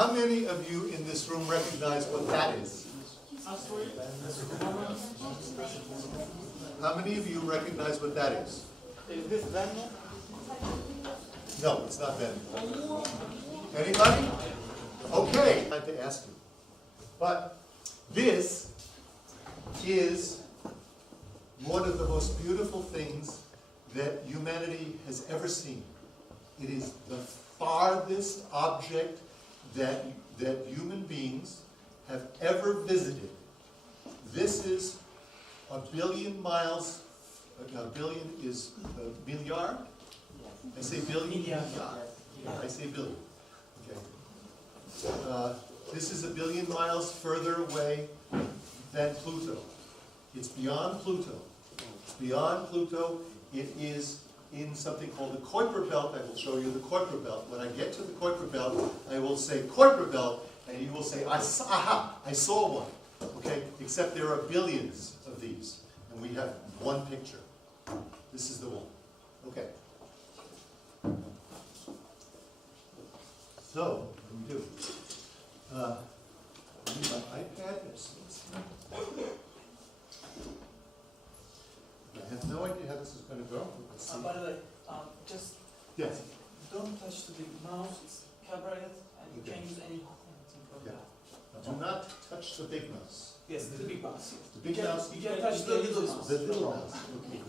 How many of you in this room recognize what that is? How many of you recognize what that is? Is this Venmo? No, it's not that. Anybody? Okay, I have to ask you. But this is one of the most beautiful things that humanity has ever seen. It is the farthest object that human beings have ever visited. This is 1 billion miles. A billion is a milliard. I say billion. I say billion. Okay. This is 1 billion miles further away than Pluto. It's beyond Pluto. It's beyond Pluto. It is in something called the Kuiper Belt. I will show you the Kuiper Belt. When I get to the Kuiper Belt, I will say Kuiper Belt, and you will say, aha, I saw one. Okay? Except there are billions of these, and we have one picture. This is the one. Okay. So, what do we do? I need my iPad. I have no idea how this is going to go. Let's see. By the way, just Yes. don't touch the mouse, it's covered, and you Okay. can't use any. Yeah. Do not touch the big mouse. Yes, the big mouse. The big You can- mouse. You can touch the little mouse. The little mouse. Okay.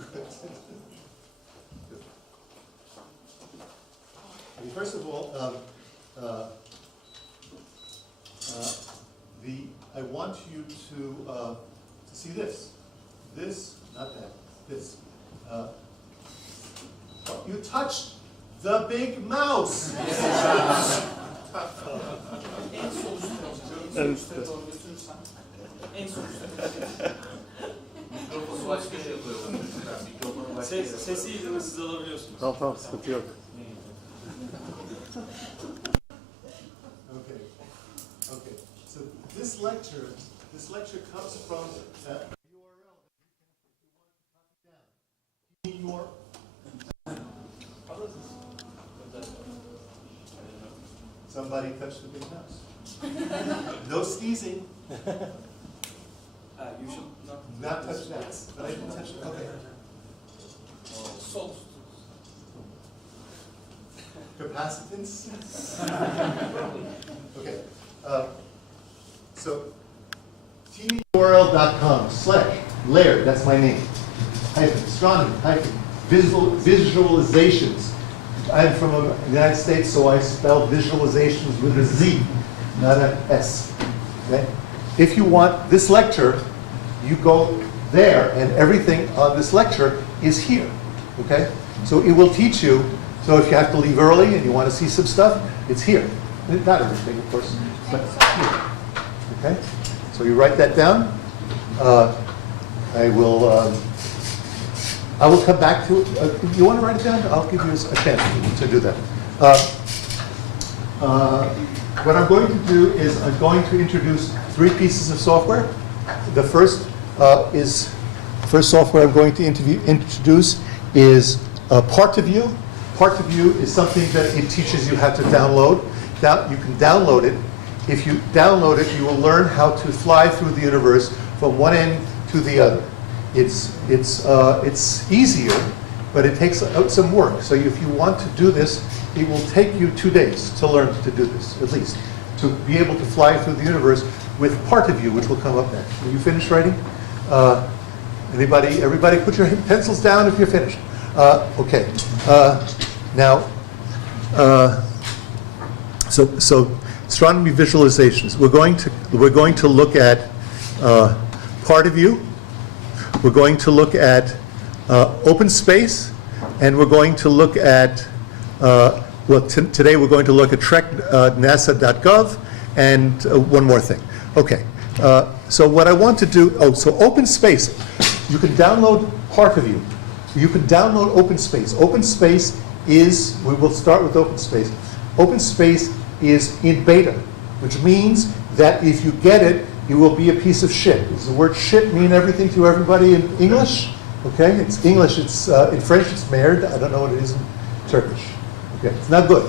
Good. Okay, first of all, I want you to see this. This, not that. This. You touched the big mouse. En sol üstte doğru götürürsen. En sol üstte. Mikrofonu başka yere koyalım. Mikrofonu başka yere koyalım. Sesi iyi değil mi? Siz alabiliyorsunuz. Tamam, sıkıntı yok. Okay. Okay. So this lecture comes from a URL that you can, if you want to copy down. Somebody touched the big mouse. No sneezing. You should Not touch that. But I didn't touch it. Okay. Sol. Capacitance. Okay. So, teamviewer.com/Laird, that's my name. Astronomy, visualizations. I'm from the United States, so I spell visualizations with a Z, not an S. Okay? If you want this lecture, you go there, and everything on this lecture is here. Okay? So it will teach you. So if you have to leave early and you want to see some stuff, it's here. Not everything, of course, but here. Okay? So you write that down. I will come back to it. You want to write it down? I'll give you a chance to do that. What I'm going to do is I'm going to introduce 3 pieces of software. The first software I'm going to introduce is Part2View. Part2View is something that it teaches you how to download. You can download it. If you download it, you will learn how to fly through the universe from one end to the other. It's easier, but it takes some work. So if you want to do this, it will take you 2 days to learn to do this, at least, to be able to fly through the universe with Part2View, which will come up next. Are you finished writing? Everybody put your pencils down if you're finished. Okay. Now, so astronomy visualizations. We're going to look at Part2View. We're going to look at open space, and we're going to look at today we're going to look at trek.nasa.gov and one more thing. Okay. So what I want to do. So open space. You can download Part2View. You can download open space. Open space is. We will start with open space. Open space is in beta, which means that if you get it, you will be a piece of shit. Does the word shit mean everything to everybody in English? Okay, it's English. It's in French. It's merde. I don't know what it is in Turkish. Okay, it's not good.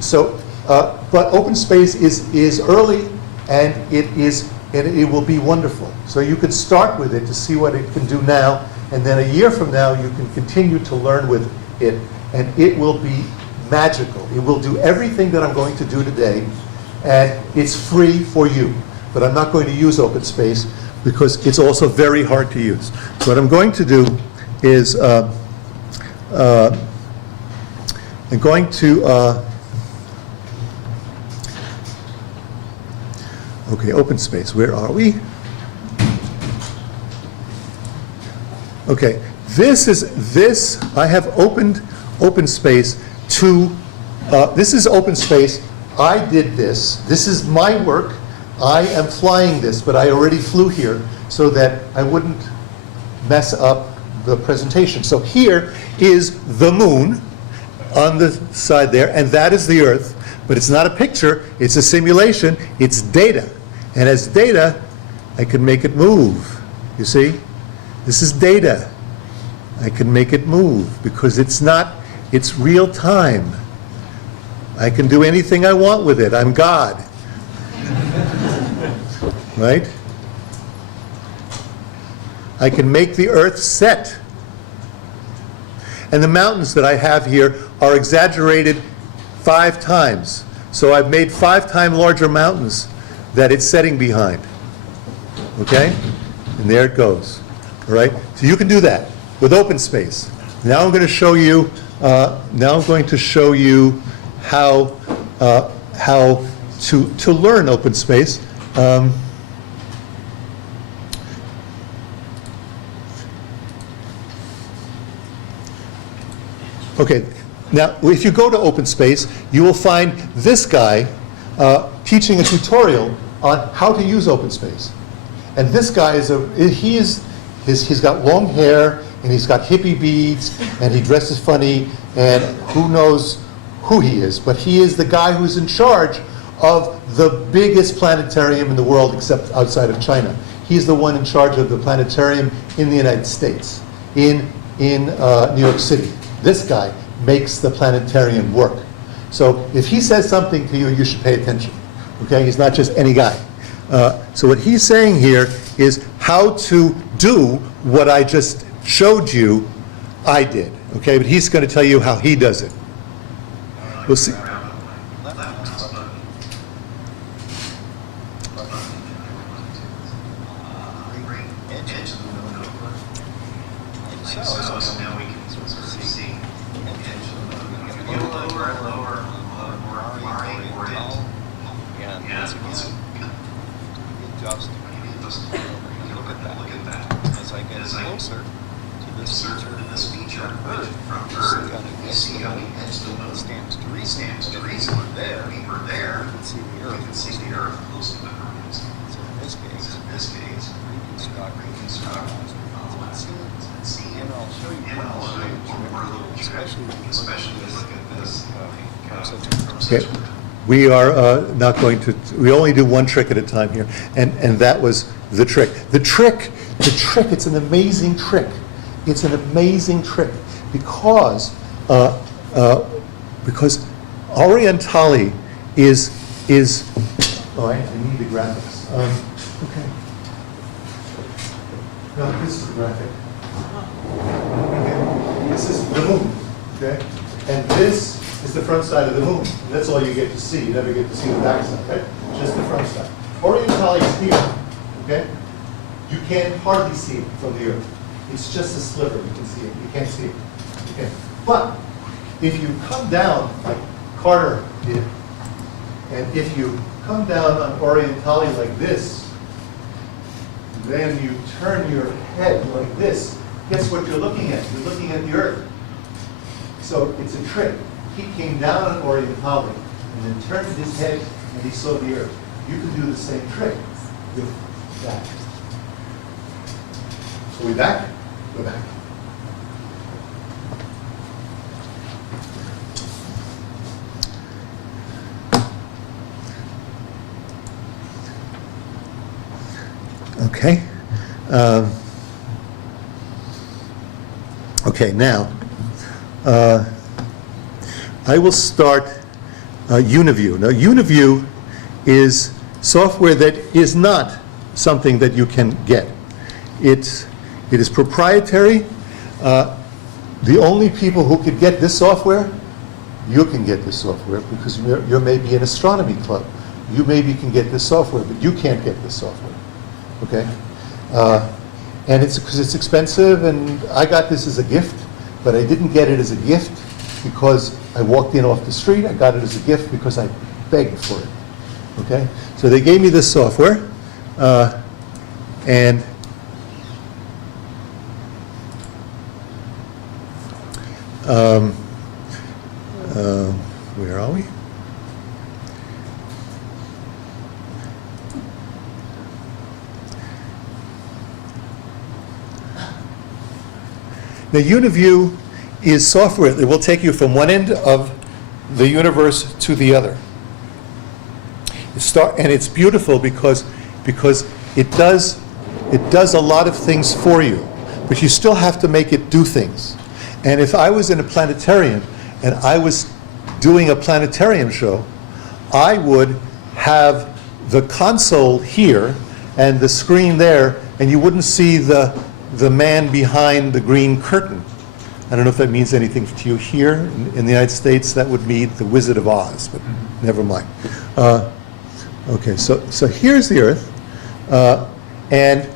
So But open space is early, and it will be wonderful. So you could start with it to see what it can do now, and then a year from now you can continue to learn with it, and it will be magical. It will do everything that I'm going to do today, and it's free for you. But I'm not going to use open space because it's also very hard to use. So what I'm going to do is I'm going to okay, open space, where are we? Okay, I have opened open space to, this is open space. I did this. This is my work. I am flying this, but I already flew here so that I wouldn't mess up the presentation. So here is the moon on the side there, and that is the Earth. But it's not a picture, it's a simulation, it's data. And as data, I can make it move. You see? This is data. I can make it move because it's real time. I can do anything I want with it. I'm God. Right? I can make the Earth set. And the mountains that I have here are exaggerated 5 times. So I've made 5 times larger mountains that it's setting behind. Okay? And there it goes. All right? So you can do that with open space. Now I'm going to show you how to learn open space. Okay, now if you go to open space, you will find this guy teaching a tutorial on how to use open space. And this guy he's got long hair, and he's got hippie beads, and he dresses funny, and who knows who he is. But he is the guy who's in charge of the biggest planetarium in the world, except outside of China. He's the one in charge of the planetarium in the United States, in New York City. This guy makes the planetarium work. So if he says something to you, you should pay attention. Okay, he's not just any guy. So what he's saying here is how to do what I just showed you I did. Okay, but he's going to tell you how he does it. We'll see. Okay, we are not going to, we only do one trick at a time here, and that was the trick. The trick, it's an amazing trick. It's an amazing trick because Orientali is oh, I need the graphics. Okay. No, this is the graphic. Okay. This is the moon, okay? And this is the front side of the moon. And that's all you get to see. You never get to see the back side, right? Just the front side. Orientali is here, okay? You can hardly see it from the Earth. It's just a sliver. You can see it. You can't see it. Okay. But if you come down like Carter did, and if you come down on Orientali like this, then you turn your head like this, guess what you're looking at? You're looking at the Earth. So it's a trick. He came down on Orientali and then turned his head and he saw the Earth. You can do the same trick with that. So we back? Go back. Okay. Okay, now, I will start Uniview. Now, Uniview is software that is not something that you can get. It is proprietary. The only people who could get this software, you can get this software because you're maybe an astronomy club. You maybe can get this software, but you can't get this software. Okay? And it's because it's expensive, and I got this as a gift, but I didn't get it as a gift because I walked in off the street. I got it as a gift because I begged for it. Okay? So they gave me this software, and where are we? Now, Uniview is software that will take you from one end of the universe to the other. And it's beautiful because it does a lot of things for you, but you still have to make it do things. And if I was in a planetarium and I was doing a planetarium show, I would have the console here and the screen there, and you wouldn't see the man behind the green curtain. I don't know if that means anything to you here. In the United States, that would mean the Wizard of Oz, but never mind. Okay, so here's the Earth, and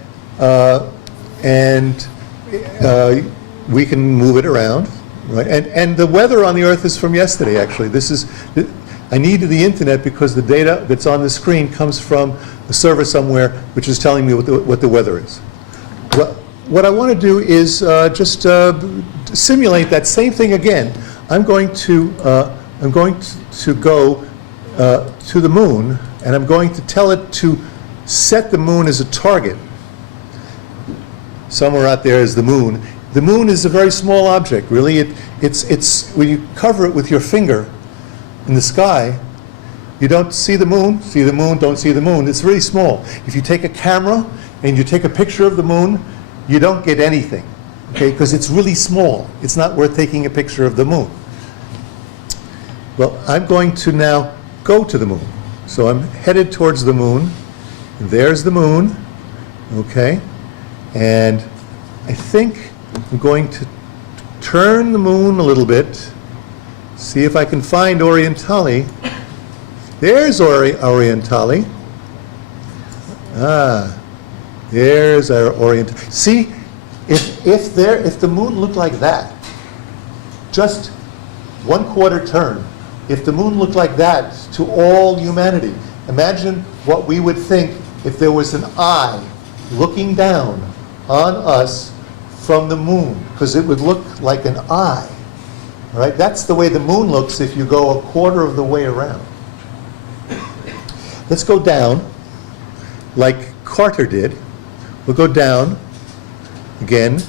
we can move it around, right? And the weather on the Earth is from yesterday, actually. I needed the internet because the data that's on the screen comes from a server somewhere which is telling me what the weather is. What I want to do is just simulate that same thing again. I'm going to go to the moon, and I'm going to tell it to set the moon as a target. Somewhere out there is the moon. The moon is a very small object, really. It's when you cover it with your finger in the sky, you don't see the moon, don't see the moon. It's really small. If you take a camera and you take a picture of the moon, you don't get anything, okay, because it's really small. It's not worth taking a picture of the moon. Well, I'm going to now go to the moon. So I'm headed towards the moon. And there's the moon, okay? And I think I'm going to turn the moon a little bit, see if I can find Orientali. There's Orientali. There's our Orient. See, if the moon looked like that, just 1/4 turn, if the moon looked like that to all humanity, imagine what we would think if there was an eye looking down on us from the moon, because it would look like an eye. All right? That's the way the moon looks if you go 1/4 of the way around. Let's go down like Carter did. We'll go down again,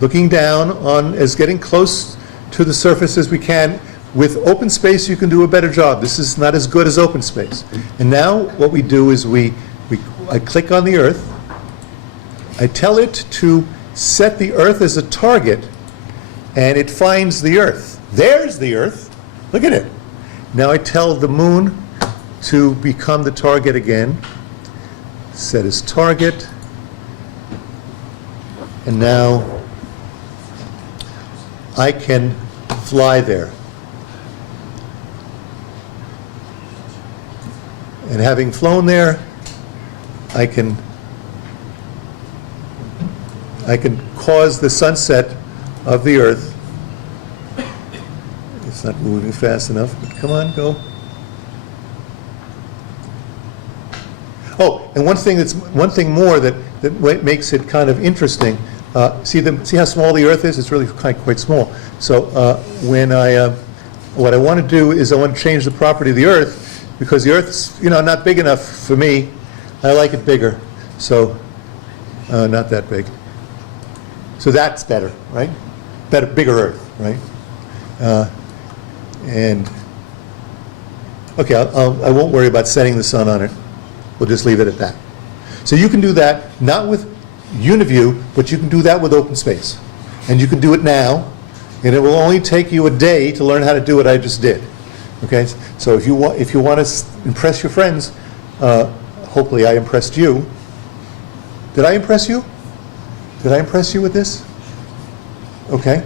looking down on as getting close to the surface as we can. With open space, you can do a better job. This is not as good as open space. And now what we do is I click on the Earth. I tell it to set the Earth as a target, and it finds the Earth. There's the Earth. Look at it. Now I tell the moon to become the target again. Set as target. And now I can fly there. And having flown there, I can cause the sunset of the Earth. It's not moving fast enough, but come on, go. Oh, and one thing more that makes it kind of interesting. See how small the Earth is? It's really quite small. So what I want to do is I want to change the property of the Earth, because the Earth's not big enough for me. I like it bigger. So not that big. So that's better, right? Bigger Earth, right? And okay, I won't worry about setting the sun on it. We'll just leave it at that. So you can do that, not with Uniview, but you can do that with open space. And you can do it now. And it will only take you a day to learn how to do what I just did. Okay? So if you want to impress your friends, hopefully I impressed you. Did I impress you? Did I impress you with this? Okay.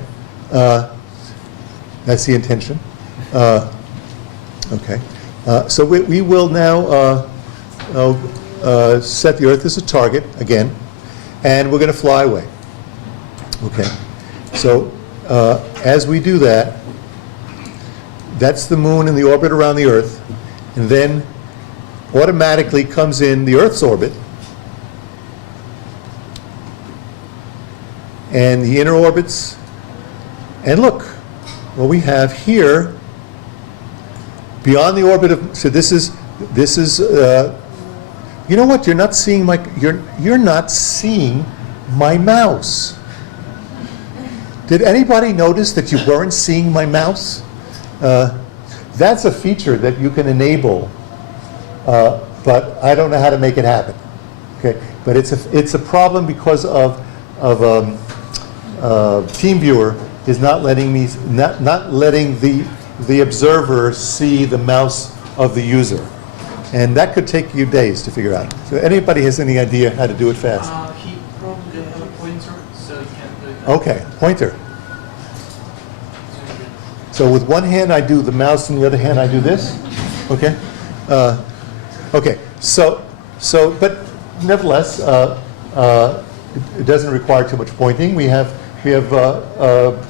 That's the intention. Okay. So we will now set the Earth as a target again, and we're going to fly away. Okay. So as we do that, that's the moon in the orbit around the Earth, and then automatically comes in the Earth's orbit, and the inner orbits. And look, what we have here, beyond the orbit of, so this is, you know what? You're not seeing you're not seeing my mouse. Did anybody notice that you weren't seeing my mouse? That's a feature that you can enable, but I don't know how to make it happen. Okay, but it's a problem because of Teamviewer is not letting the observer see the mouse of the user, and that could take you days to figure out. So anybody has any idea how to do it fast? He probably have a pointer, so he can do it. Okay, pointer. So with one hand I do the mouse, and the other hand I do this. Okay. Okay. So, but nevertheless, it doesn't require too much pointing. We have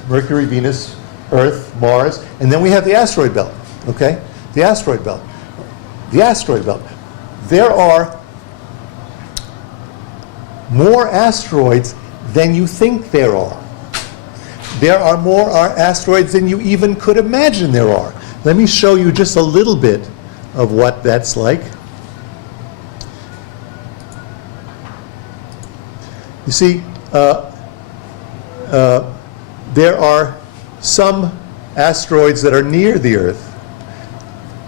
Mercury, Venus, Earth, Mars, and then we have the asteroid belt. Okay, the asteroid belt. The asteroid belt. There are more asteroids than you think there are. There are more asteroids than you even could imagine there are. Let me show you just a little bit of what that's like. You see, there are some asteroids that are near the Earth.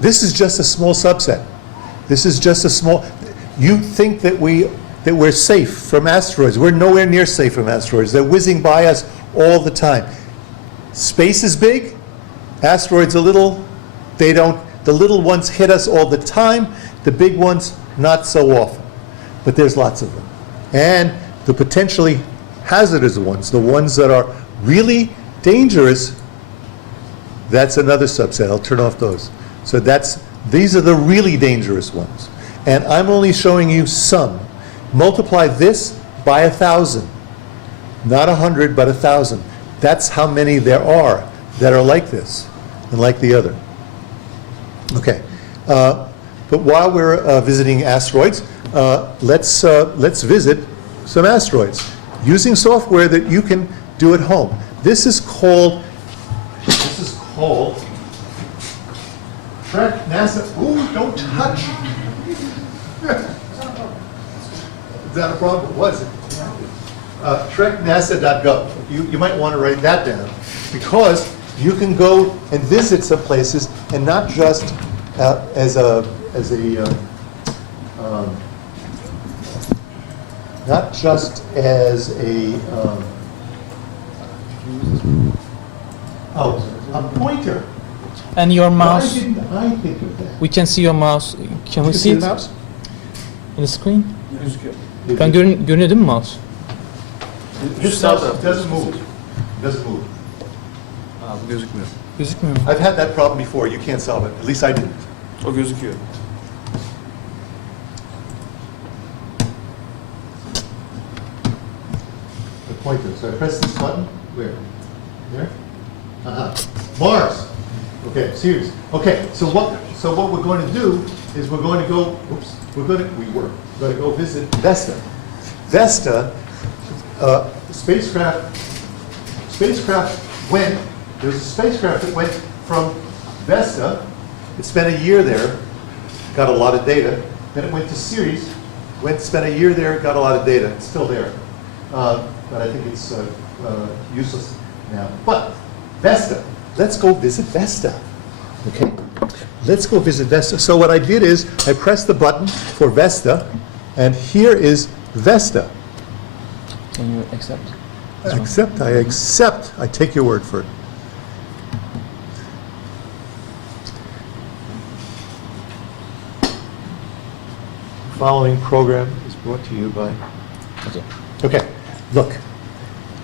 This is just a small subset. This is just a small. You think that we're safe from asteroids. We're nowhere near safe from asteroids. They're whizzing by us all the time. Space is big. Asteroids are little. They don't. The little ones hit us all the time. The big ones not so often. But there's lots of them. And the potentially hazardous ones, the ones that are really dangerous, that's another subset. I'll turn off those. So these are the really dangerous ones. And I'm only showing you some. Multiply this by 1,000. Not 100, but 1,000. That's how many there are that are like this and like the other. Okay. But while we're visiting asteroids, let's visit some asteroids using software that you can do at home. This is called Track NASA. Ooh, don't touch. Is that a problem? Was it? TrekNASA.gov. You might want to write that down, because you can go and visit some places, and not just not just as a a pointer. And your mouse, Why didn't I think of that? we can see your mouse. Can we You see see it the mouse? in the screen? Gözüküyor. Görünüyor değil mi mouse? This mouse doesn't move. Doesn't move. Bu gözükmüyor. Gözükmüyor mu? I've had that problem before. You can't solve it. At least I didn't. O gözüküyor. The pointer. So I press this button. Where? There? Mars. Okay, serious. Okay, so what we're going to do is we're going to go. Oops. We're going to go visit Vesta. Vesta, spacecraft went. There's a spacecraft that went from Vesta. It spent a year there, got a lot of data. Then it went to Ceres. Spent a year there, got a lot of data. It's still there, but I think it's useless now. But Vesta, let's go visit Vesta. Okay, let's go visit Vesta. So what I did is I pressed the button for Vesta, and here is Vesta. Can you accept? I accept. I take your word for it. following program is brought to you by... Okay, look.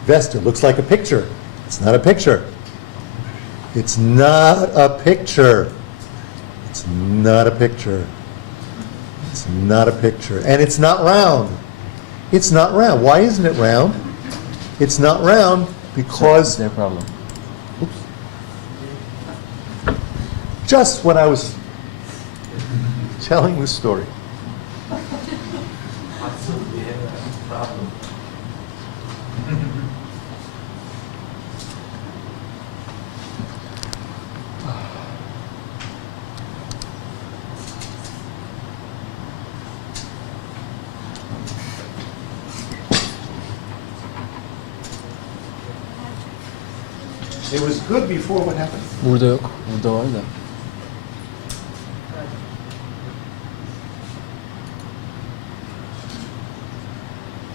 Vesta looks like a picture. It's not a picture. It's not a picture. It's not a picture. It's not a picture. And it's not round. It's not round. Why isn't it round? It's not round because... Their problem. Oops. Just when I was telling the story. It was good before what happened. Burada yok. Burada var da.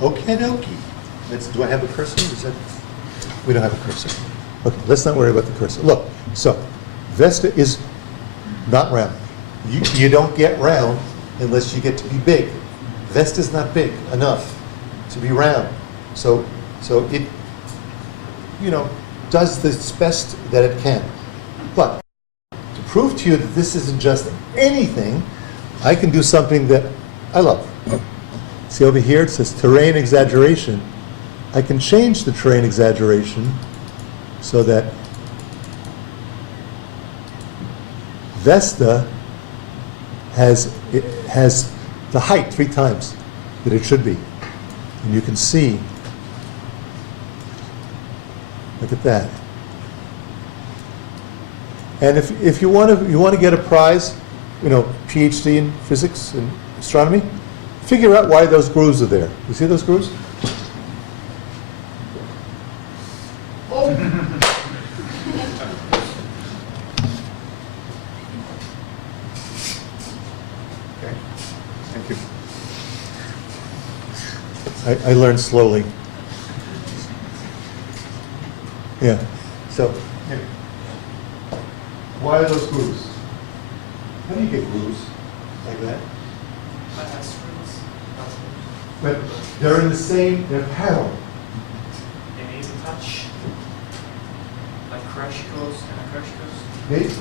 Okie dokie. Do I have a cursor? Is that, we don't have a cursor. Okay, let's not worry about the cursor. Look, so Vesta is not round. You don't get round unless you get to be big. Vesta's not big enough to be round. So it, you know, does the best that it can. But to prove to you that this isn't just anything, I can do something that I love. See over here, it says terrain exaggeration. I can change the terrain exaggeration so that Vesta has the height 3 times that it should be. And you can see, look at that. And if you want to get a prize, you know, Ph.D. in physics and astronomy, figure out why those grooves are there. You see those grooves? Oh. Okay. Thank you. I learned slowly. Yeah. So, here. Why are those grooves? How do you get grooves like that? But they're in the same, they're parallel. They may even touch, like crash course and a crash course.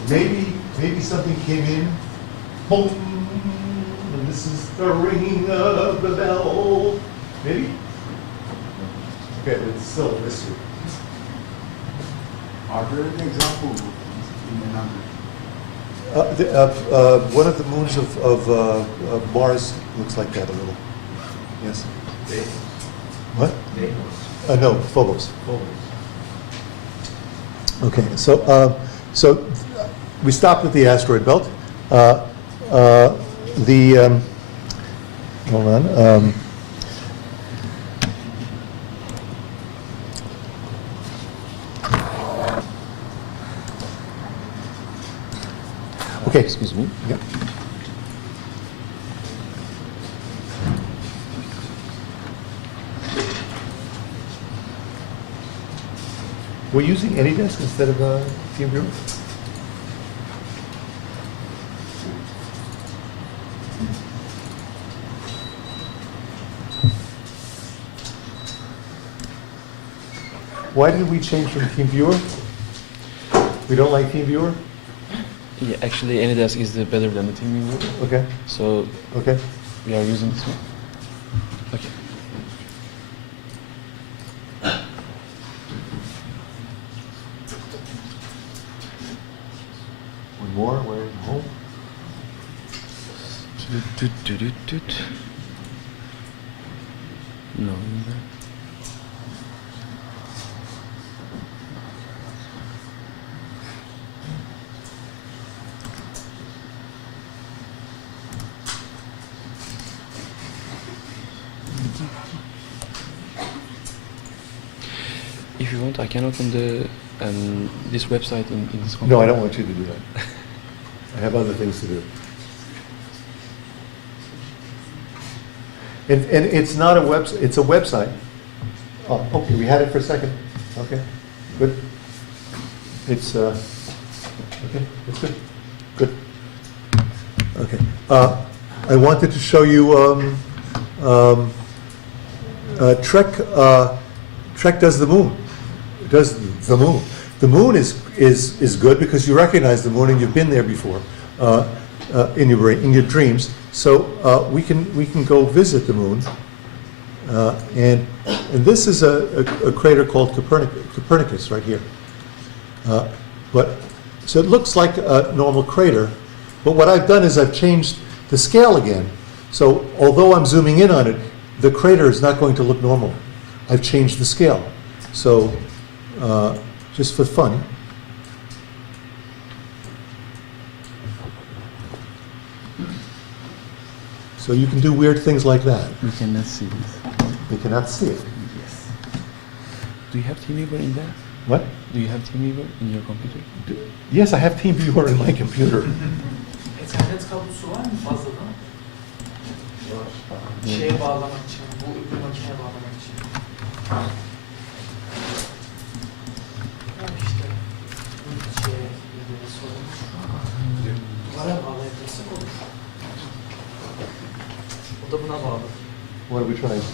Maybe something came in, boom, and this is the ringing of the bell. Maybe? Okay, but it's still a mystery. Are there any examples in the number? One of the moons of Mars looks like that a little. Yes. What? No, Phobos. Okay, so we stopped at the asteroid belt. Hold on. Okay. Excuse me. Yeah. We're using AnyDesk instead of Teamviewer? Why did we change from Teamviewer? We don't like Teamviewer? Yeah, actually, AnyDesk is better than the Teamviewer. Okay, So okay. we are using this one. Okay. One more, we're home. No. If you want, I can open this website in this computer. No, I don't want you to do that. I have other things to do. And it's not a website, it's a website. Oh, okay, we had it for a second. Okay, good. It's, okay, it's good. Good. Okay. I wanted to show you Trek does the moon. It does the moon. The moon is good because you recognize the moon and you've been there before in your dreams. So we can go visit the moon. And this is a crater called Copernicus right here. So it looks like a normal crater, but what I've done is I've changed the scale again. So although I'm zooming in on it, the crater is not going to look normal. I've changed the scale. So just for fun. So you can do weird things like that. We cannot see this. You cannot see it. Yes. Do you have Teamviewer in there? What? Do you have Teamviewer in your computer? Yes, I have TeamViewer in my computer. Ethernet kablosu var mı fazladan? Şeye bağlamak için, bu makineye bağlamak için. İşte bu şeye ilgili sorun. Duvara bağlayabilirsek olur. O da buna bağlı. What are we trying?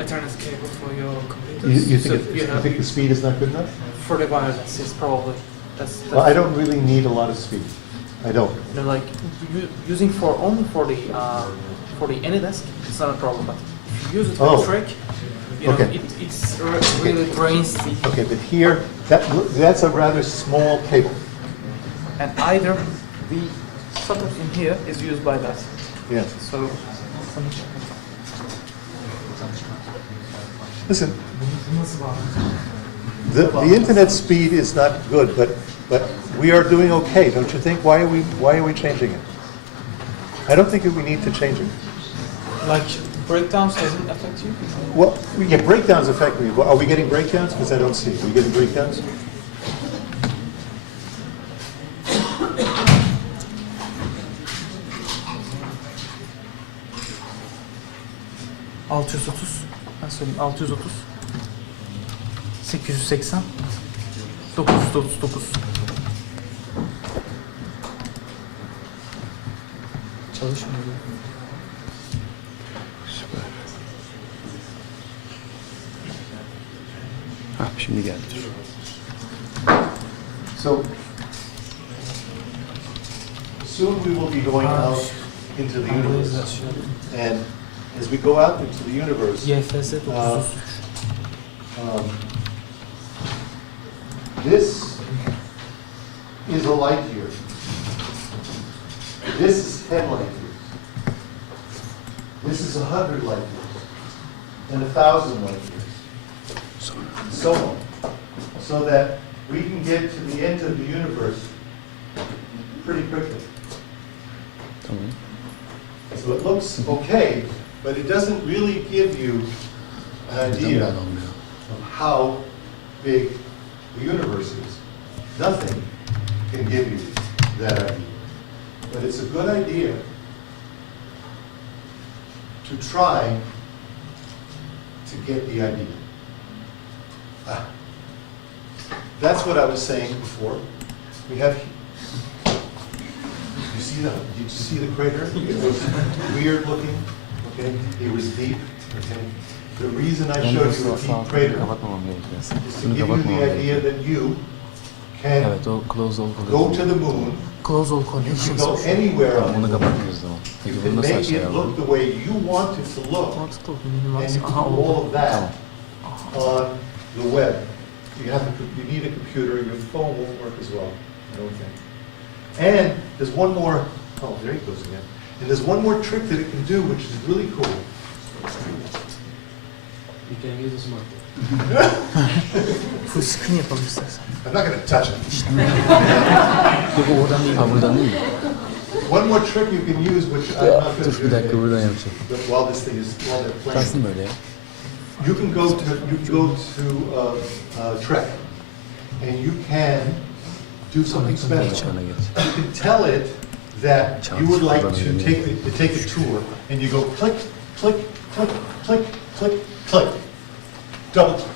Ethernet cable for your computer. You think the speed is not good enough? For the wireless, yes, probably. That's Well, I don't really need a lot of speed. I don't. You know, like using only for the AnyDesk, it's not a problem. But if you use it for Oh. Trek, you know, Okay. it's really drains the. Okay, but here, that's a rather small cable. And either the socket in here is used by that. Yes. So. Listen, the internet speed is not good, but we are doing okay, don't you think? Why are we changing it? I don't think that we need to change it. Like breakdowns doesn't affect you? Well, breakdowns affect me. Are we getting breakdowns? Because I don't see. Are we getting breakdowns? Ben söyleyeyim 630 880 939 Çalışmıyor. Süper. Şimdi geldi. So, soon we will be going out into the universe. And as we go out into the universe, YFS 903. This is a light year. This is 10 light years. This is 100 light years. And 1,000 light years. And so on. So that we can get to the end of the universe pretty quickly. Tamam. So it looks okay, but it doesn't really give you an idea of how big the universe is. Nothing can give you that idea. But it's a good idea to try to get the idea. That's what I was saying before. We have, did you see the crater? It was weird looking, okay? It was deep, okay? The reason I showed you a deep crater is to give you the idea that you can Evet, o close all go to the moon, Close all you can conditions. go anywhere on Onu the moon. kapatmıyoruz zaman. Peki You bunu can nasıl make aşağıya it look alalım? the way you want it to look, Mantıklı oldu. and Minimum. you can Aha do all oldu. of that on the web. You need a computer, your phone won't work as well, I don't think. And there's one more, oh, there he goes again. And there's one more trick that it can do, which is really cool. You can use a smart. Full screen yapalım istersen. I'm not gonna touch it. Yok oradan değil. Ha buradan değil. One more trick you can use, which I'm not gonna Dur bir do dakika today, buradan yapacağım. but while they're playing. Kalsın böyle ya. You can go to Trek, and you can do something special. Çağına geç. You can tell it that you would like to take a tour, and you go click, click, click, click, click, click, double click.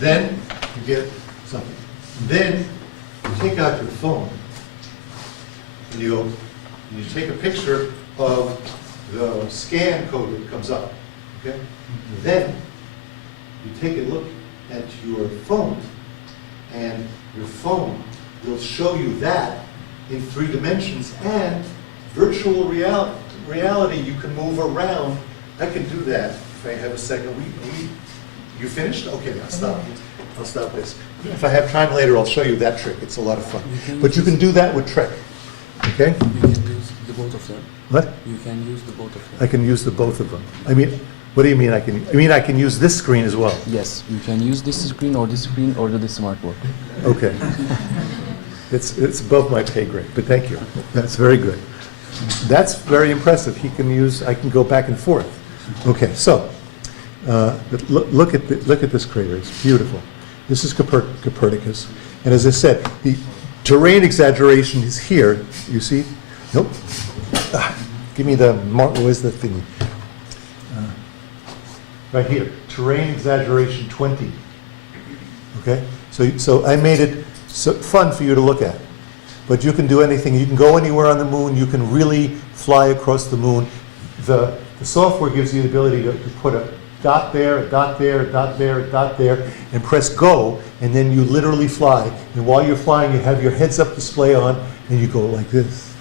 Then you get something. Then you take out your phone, and you go, and you take a picture of the scan code that comes up, okay? Then you take a look at your phone, and your phone will show you that in 3 dimensions, and virtual reality, you can move around. I can do that if I have a second. You finished? Okay, I'll stop. I'll stop this. If I have time later, I'll show you that trick. It's a lot of fun. But you can do that with trick, okay? You can use the both of them. What? You can use the both of them. I can use the both of them. I mean, what do you mean I can? I mean I can use this screen as well. Yes, you can use this screen or the smart board. Okay. It's above my pay grade, but thank you. That's very good. That's very impressive. I can go back and forth. Okay, so but look at this crater. It's beautiful. This is Copernicus, and as I said, the terrain exaggeration is here. You see? Nope. Give me the where's the thingy? Right here. Terrain exaggeration 20. Okay. So I made it fun for you to look at. But you can do anything. You can go anywhere on the moon. You can really fly across the moon. The software gives you the ability to put a dot there, a dot there, a dot there, a dot there, and press go, and then you literally fly. And while you're flying, you have your heads-up display on, and you go like this.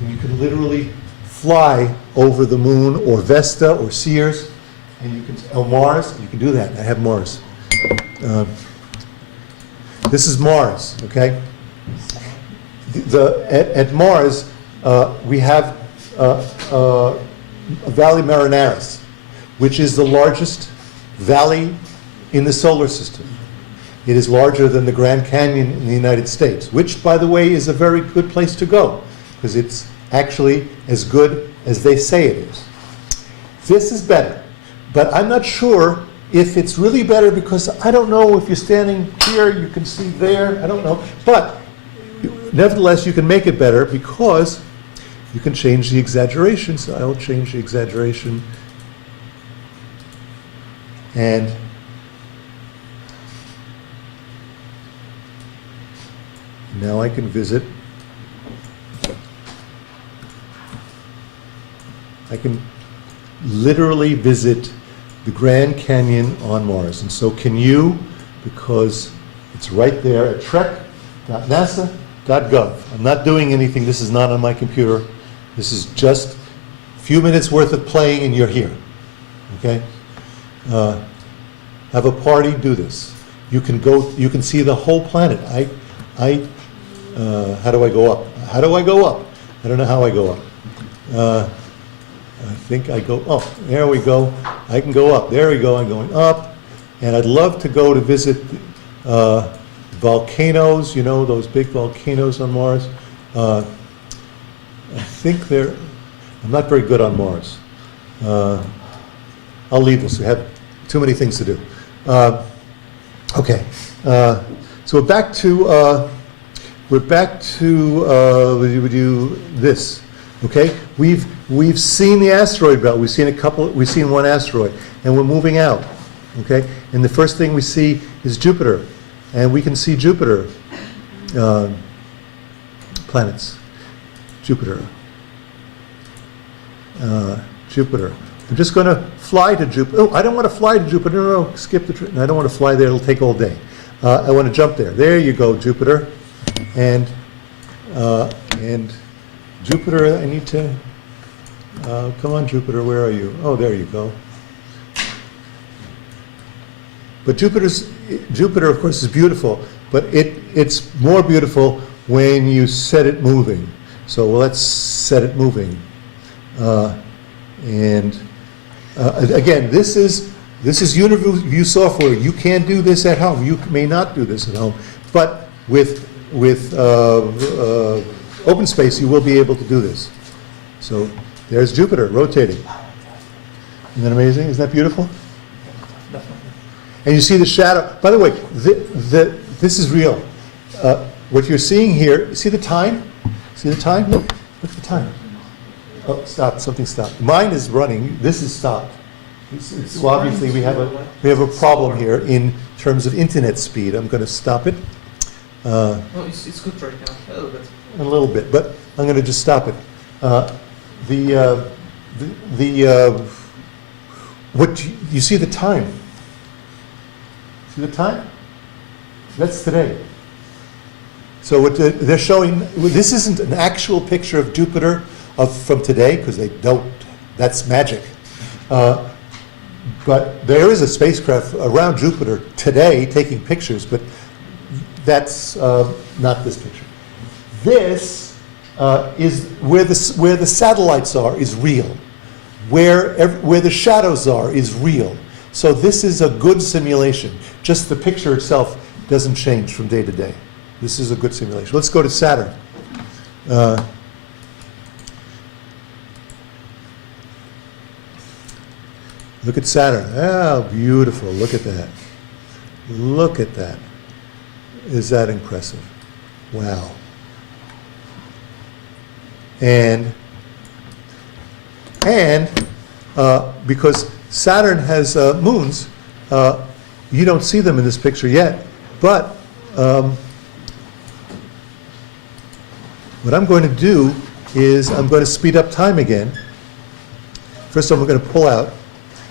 And you can literally fly over the moon, or Vesta, or Ceres, and you can, Mars, you can do that. I have Mars. This is Mars, okay? At Mars, we have Valley Marinaris, which is the largest valley in the solar system. It is larger than the Grand Canyon in the United States, which, by the way, is a very good place to go, because it's actually as good as they say it is. This is better, but I'm not sure if it's really better, because I don't know if you're standing here, you can see there, I don't know. But nevertheless, you can make it better because you can change the exaggeration. So I'll change the exaggeration. And now I can visit. I can literally visit the Grand Canyon on Mars. And so can you, because it's right there at trek.nasa.gov. I'm not doing anything. This is not on my computer. This is just a few minutes worth of playing and you're here. Okay? Have a party, do this. You can go, you can see the whole planet. How do I go up? How do I go up? I don't know how I go up. I think I go, oh, there we go. I can go up. There we go. I'm going up. And I'd love to go to visit volcanoes, you know, those big volcanoes on Mars. I think I'm not very good on Mars. I'll leave this. We have too many things to do. Okay. So we're back to this. Okay, we've seen the asteroid belt. We've seen one asteroid, and we're moving out. Okay, and the first thing we see is Jupiter, and we can see Jupiter planets. Jupiter. Jupiter. I'm just going to fly to Jupiter. Oh, I don't want to fly to Jupiter. No, skip the trip. I don't want to fly there. It'll take all day. I want to jump there. There you go, Jupiter, and Jupiter, I need to, come on, Jupiter, where are you? Oh, there you go. But Jupiter, of course, is beautiful, but it's more beautiful when you set it moving. So let's set it moving. Again, this is UniView software. You can do this at home. You may not do this at home, but with open space, you will be able to do this. So there's Jupiter rotating. Isn't that amazing? Isn't that beautiful? And you see the shadow. By the way, this is real. What you're seeing here, see the time? See the time? Look at the time. Oh, stop. Something stopped. Mine is running. This is stopped. So obviously we have a problem here in terms of internet speed. I'm going to stop it. No, it's good right now. A little bit. A little bit, but I'm going to just stop it. what you see the time? See the time? That's today. So what they're showing, this isn't an actual picture of Jupiter from today, because they don't, that's magic. But there is a spacecraft around Jupiter today taking pictures, but that's not this picture. This is where the satellites are is real. Where the shadows are is real. So this is a good simulation. Just the picture itself doesn't change from day to day. This is a good simulation. Let's go to Saturn. Look at Saturn. Oh, beautiful. Look at that. Look at that. Is that impressive? Wow. And because Saturn has moons, you don't see them in this picture yet, but what I'm going to do is I'm going to speed up time again. First of all, I'm going to pull out.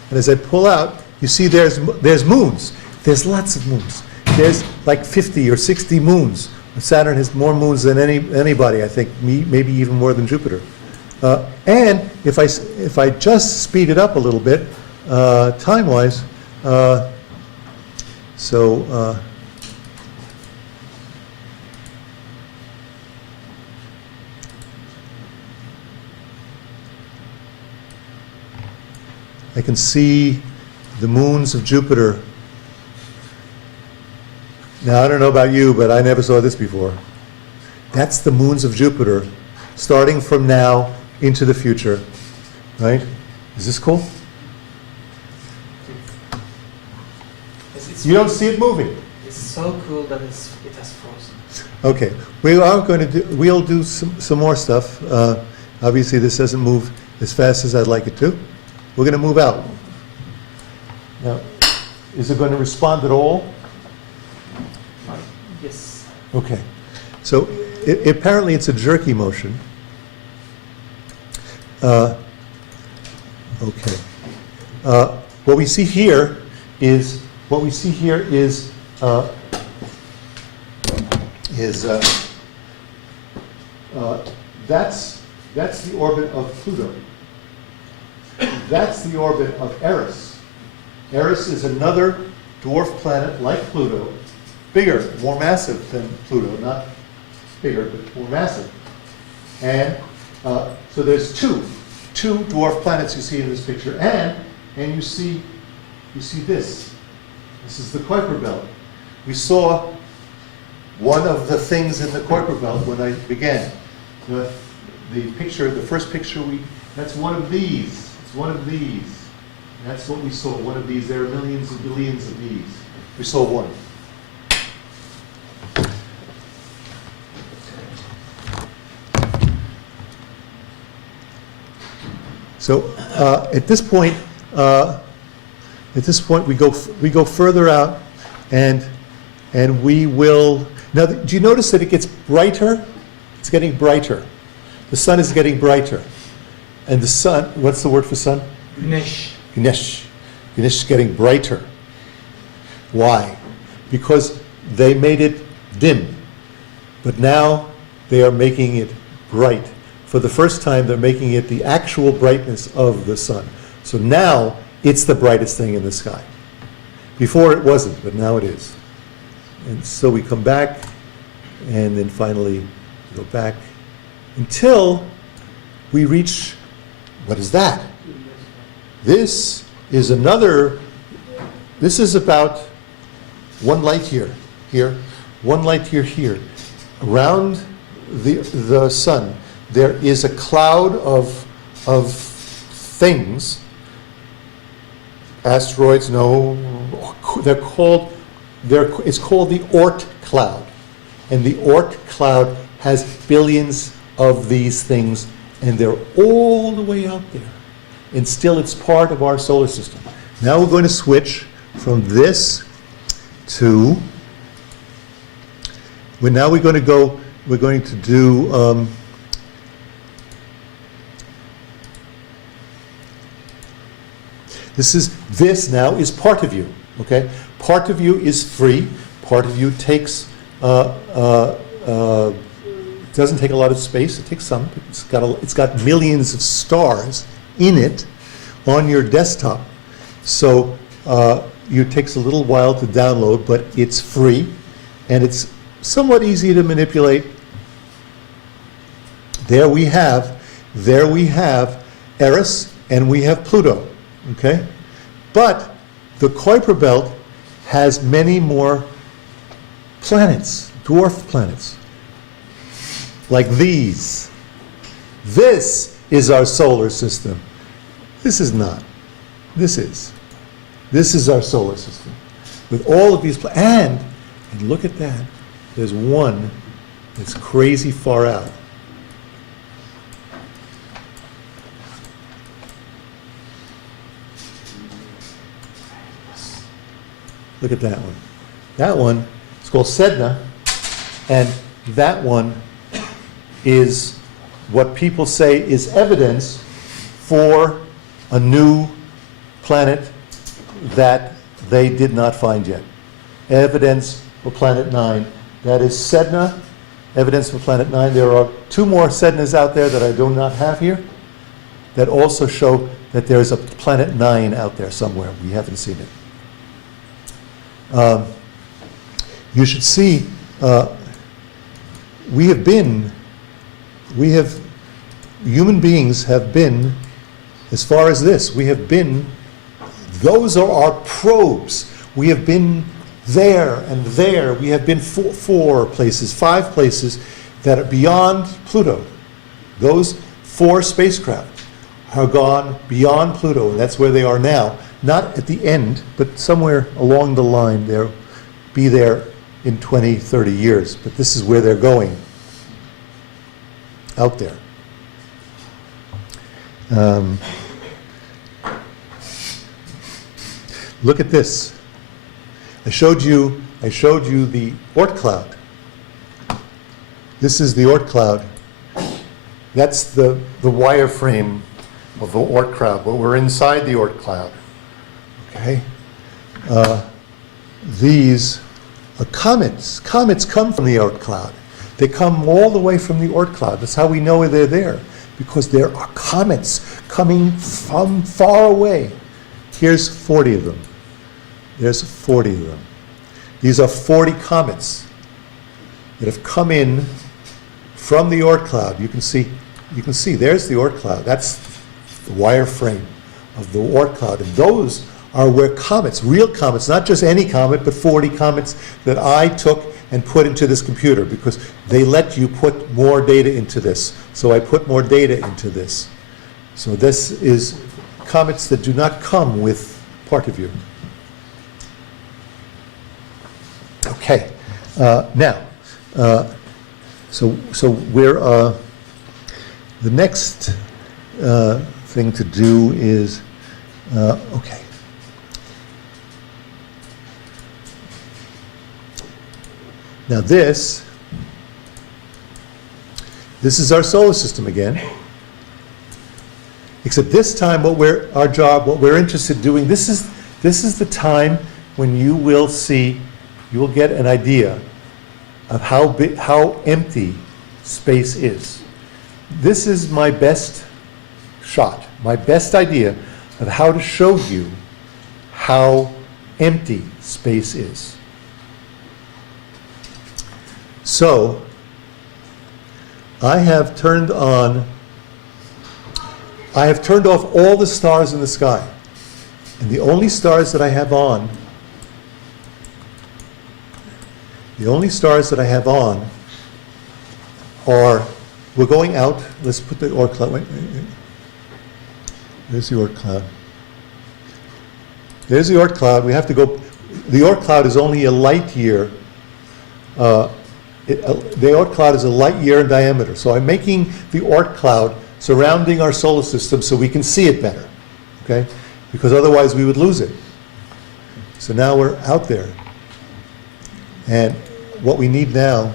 And as I pull out, you see there's moons. There's lots of moons. There's like 50 or 60 moons. Saturn has more moons than anybody, I think, maybe even more than Jupiter. And if I just speed it up a little bit, time-wise, I can see the moons of Jupiter. Now, I don't know about you, but I never saw this before. That's the moons of Jupiter, starting from now into the future, right? Is this cool? You don't see it moving. It's so cool that it has frozen. Okay, we'll do some more stuff. Obviously, this doesn't move as fast as I'd like it to. We're going to move out. Now, is it going to respond at all? Yes. Okay. So apparently it's a jerky motion. Okay. What we see here is that's the orbit of Pluto. That's the orbit of Eris. Eris is another dwarf planet like Pluto, bigger, more massive than Pluto, not bigger, but more massive. And so there's two dwarf planets you see in this picture, and you see this. This is the Kuiper Belt. We saw one of the things in the Kuiper Belt when I began. The first picture that's one of these. It's one of these. That's what we saw, one of these. There are millions and billions of these. We saw one. So at this point, we go further out, and we will. Now, do you notice that it gets brighter? It's getting brighter. The sun is getting brighter, and the sun. What's the word for sun? Güneş. Güneş. Güneş is getting brighter. Why? Because they made it dim, but now they are making it bright. For the first time, they're making it the actual brightness of the sun. So now it's the brightest thing in the sky. Before it wasn't, but now it is. And so we come back, and then finally go back until we reach, what is that? This is about 1 light year here, 1 light year here. Around the sun, there is a cloud of things. Asteroids, no, it's called the Oort cloud. And the Oort cloud has billions of these things, and they're all the way out there. And still it's part of our solar system. Now we're going to switch from this to, we're going to do This now is part of you, okay? Part of you is free. Part of you takes, doesn't take a lot of space. It takes some. It's got millions of stars in it on your desktop. So it takes a little while to download, but it's free, and it's somewhat easy to manipulate. There we have Eris, and we have Pluto, okay? But the Kuiper belt has many more planets, dwarf planets, like these. This is our solar system. This is not. This is. This is our solar system with all of these and look at that. There's one that's crazy far out. Look at that one. That one is called Sedna, and that one is what people say is evidence for a new planet that they did not find yet. Evidence for Planet 9. That is Sedna, evidence for Planet 9. There are 2 more Sednas out there that I do not have here that also show that there's a Planet 9 out there somewhere. We haven't seen it. You should see, human beings have been, as far as this, those are our probes. We have been there and there. We have been 5 places that are beyond Pluto. Those 4 spacecraft are gone beyond Pluto, and that's where they are now. Not at the end, but somewhere along the line. They'll be there in 20, 30 years, but this is where they're going, out there. Look at this. I showed you the Oort cloud. This is the Oort cloud. That's the wireframe of the Oort cloud, but we're inside the Oort cloud. Okay? These are comets. Comets come from the Oort cloud. They come all the way from the Oort cloud. That's how we know they're there, because there are comets coming from far away. Here's 40 of them. There's 40 of them. These are 40 comets that have come in from the Oort cloud. You can see, there's the Oort cloud. That's the wireframe of the Oort cloud. And those are where comets, real comets, not just any comet, but 40 comets that I took and put into this computer, because they let you put more data into this. So I put more data into this. So this is comets that do not come with part of you. Okay, now, so we're, the next thing to do is, okay. Now this is our solar system again. Except this time, what we're interested in doing, this is the time when you will see, you will get an idea of how empty space is. This is my best shot, my best idea of how to show you how empty space is. So, I have turned off all the stars in the sky. And the only stars that I have on, are, we're going out, let's put the Oort cloud, wait. There's the Oort cloud. There's the Oort cloud, we have to go, the Oort cloud is only a light year, the Oort cloud is a light year in diameter, so I'm making the Oort cloud surrounding our solar system so we can see it better, okay? Because otherwise we would lose it. So now we're out there. And what we need now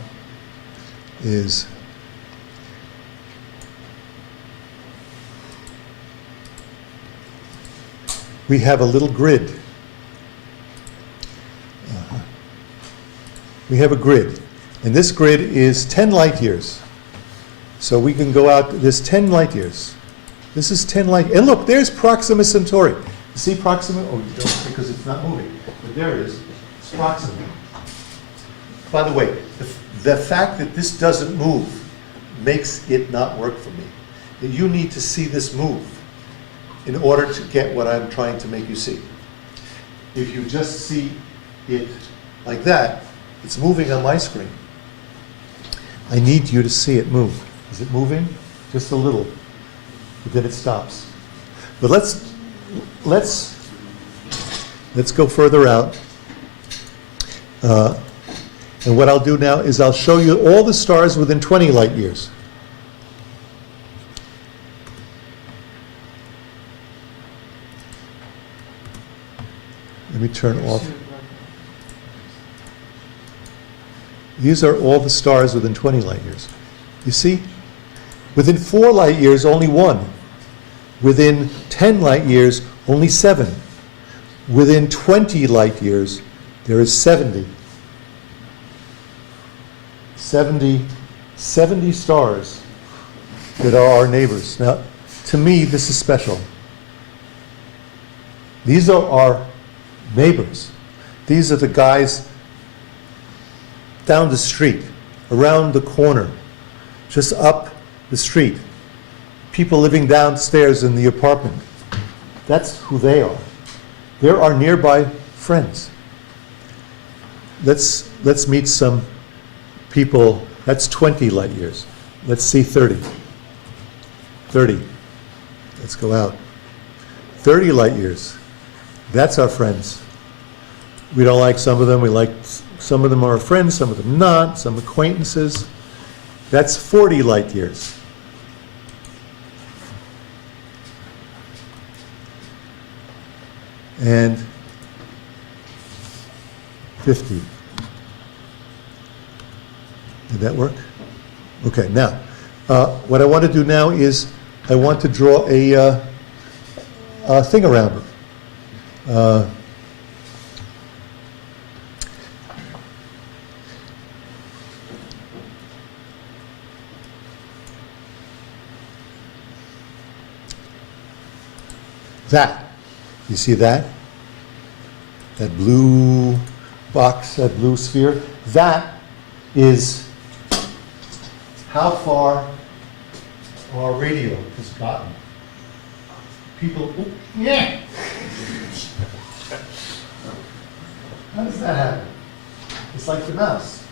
is we have a little grid. We have a grid, and this grid is 10 light years. So we can go out, there's 10 light years. This is 10 light, and look, there's Proxima Centauri. You see Proxima? Oh, you don't, because it's not moving. But there it is, it's Proxima. By the way, the fact that this doesn't move makes it not work for me. You need to see this move in order to get what I'm trying to make you see. If you just see it like that, it's moving on my screen. I need you to see it move. Is it moving? Just a little. But then it stops. But let's go further out. And what I'll do now is I'll show you all the stars within 20 light years. Let me turn off. These are all the stars within 20 light years. You see? Within 4 light years, only 1. Within 10 light years, only 7. Within 20 light years, there is 70. 70 stars that are our neighbors. Now, to me, this is special. These are our neighbors. These are the guys down the street, around the corner, just up the street. People living downstairs in the apartment. That's who they are. They're our nearby friends. Let's meet some people. That's 20 light years. Let's see 30. 30. Let's go out. 30 light years. That's our friends. We don't like some of them. We like some of them are our friends, some of them not, some acquaintances. That's 40 light years. And 50. Did that work? Okay, now, what I want to do now is I want to draw a thing around it. That, you see that? That blue box, that blue sphere, that is how far our radio has gotten. People, oh, yeah! How does that happen? It's like the mouse.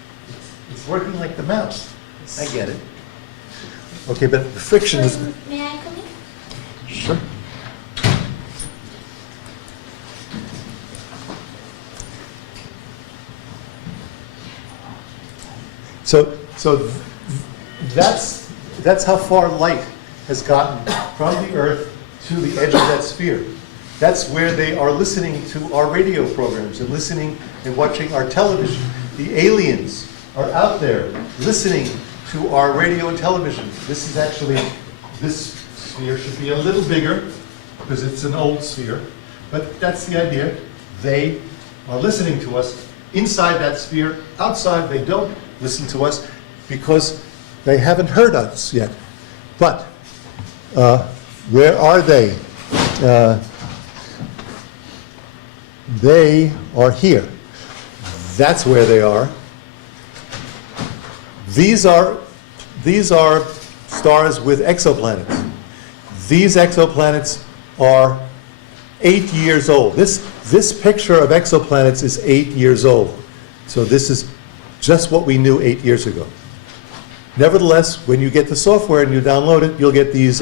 It's working like the mouse. I get it. Okay, but the friction is... May I come in? Sure. So that's how far light has gotten from the Earth to the edge of that sphere. That's where they are listening to our radio programs and listening and watching our television. The aliens are out there listening to our radio and television. This is actually, this sphere should be a little bigger because it's an old sphere, but that's the idea. They are listening to us inside that sphere. Outside, they don't listen to us because they haven't heard us yet. But where are they? They are here. That's where they are. These are stars with exoplanets. These exoplanets are 8 years old. This picture of exoplanets is 8 years old. So this is just what we knew 8 years ago. Nevertheless, when you get the software and you download it, you'll get these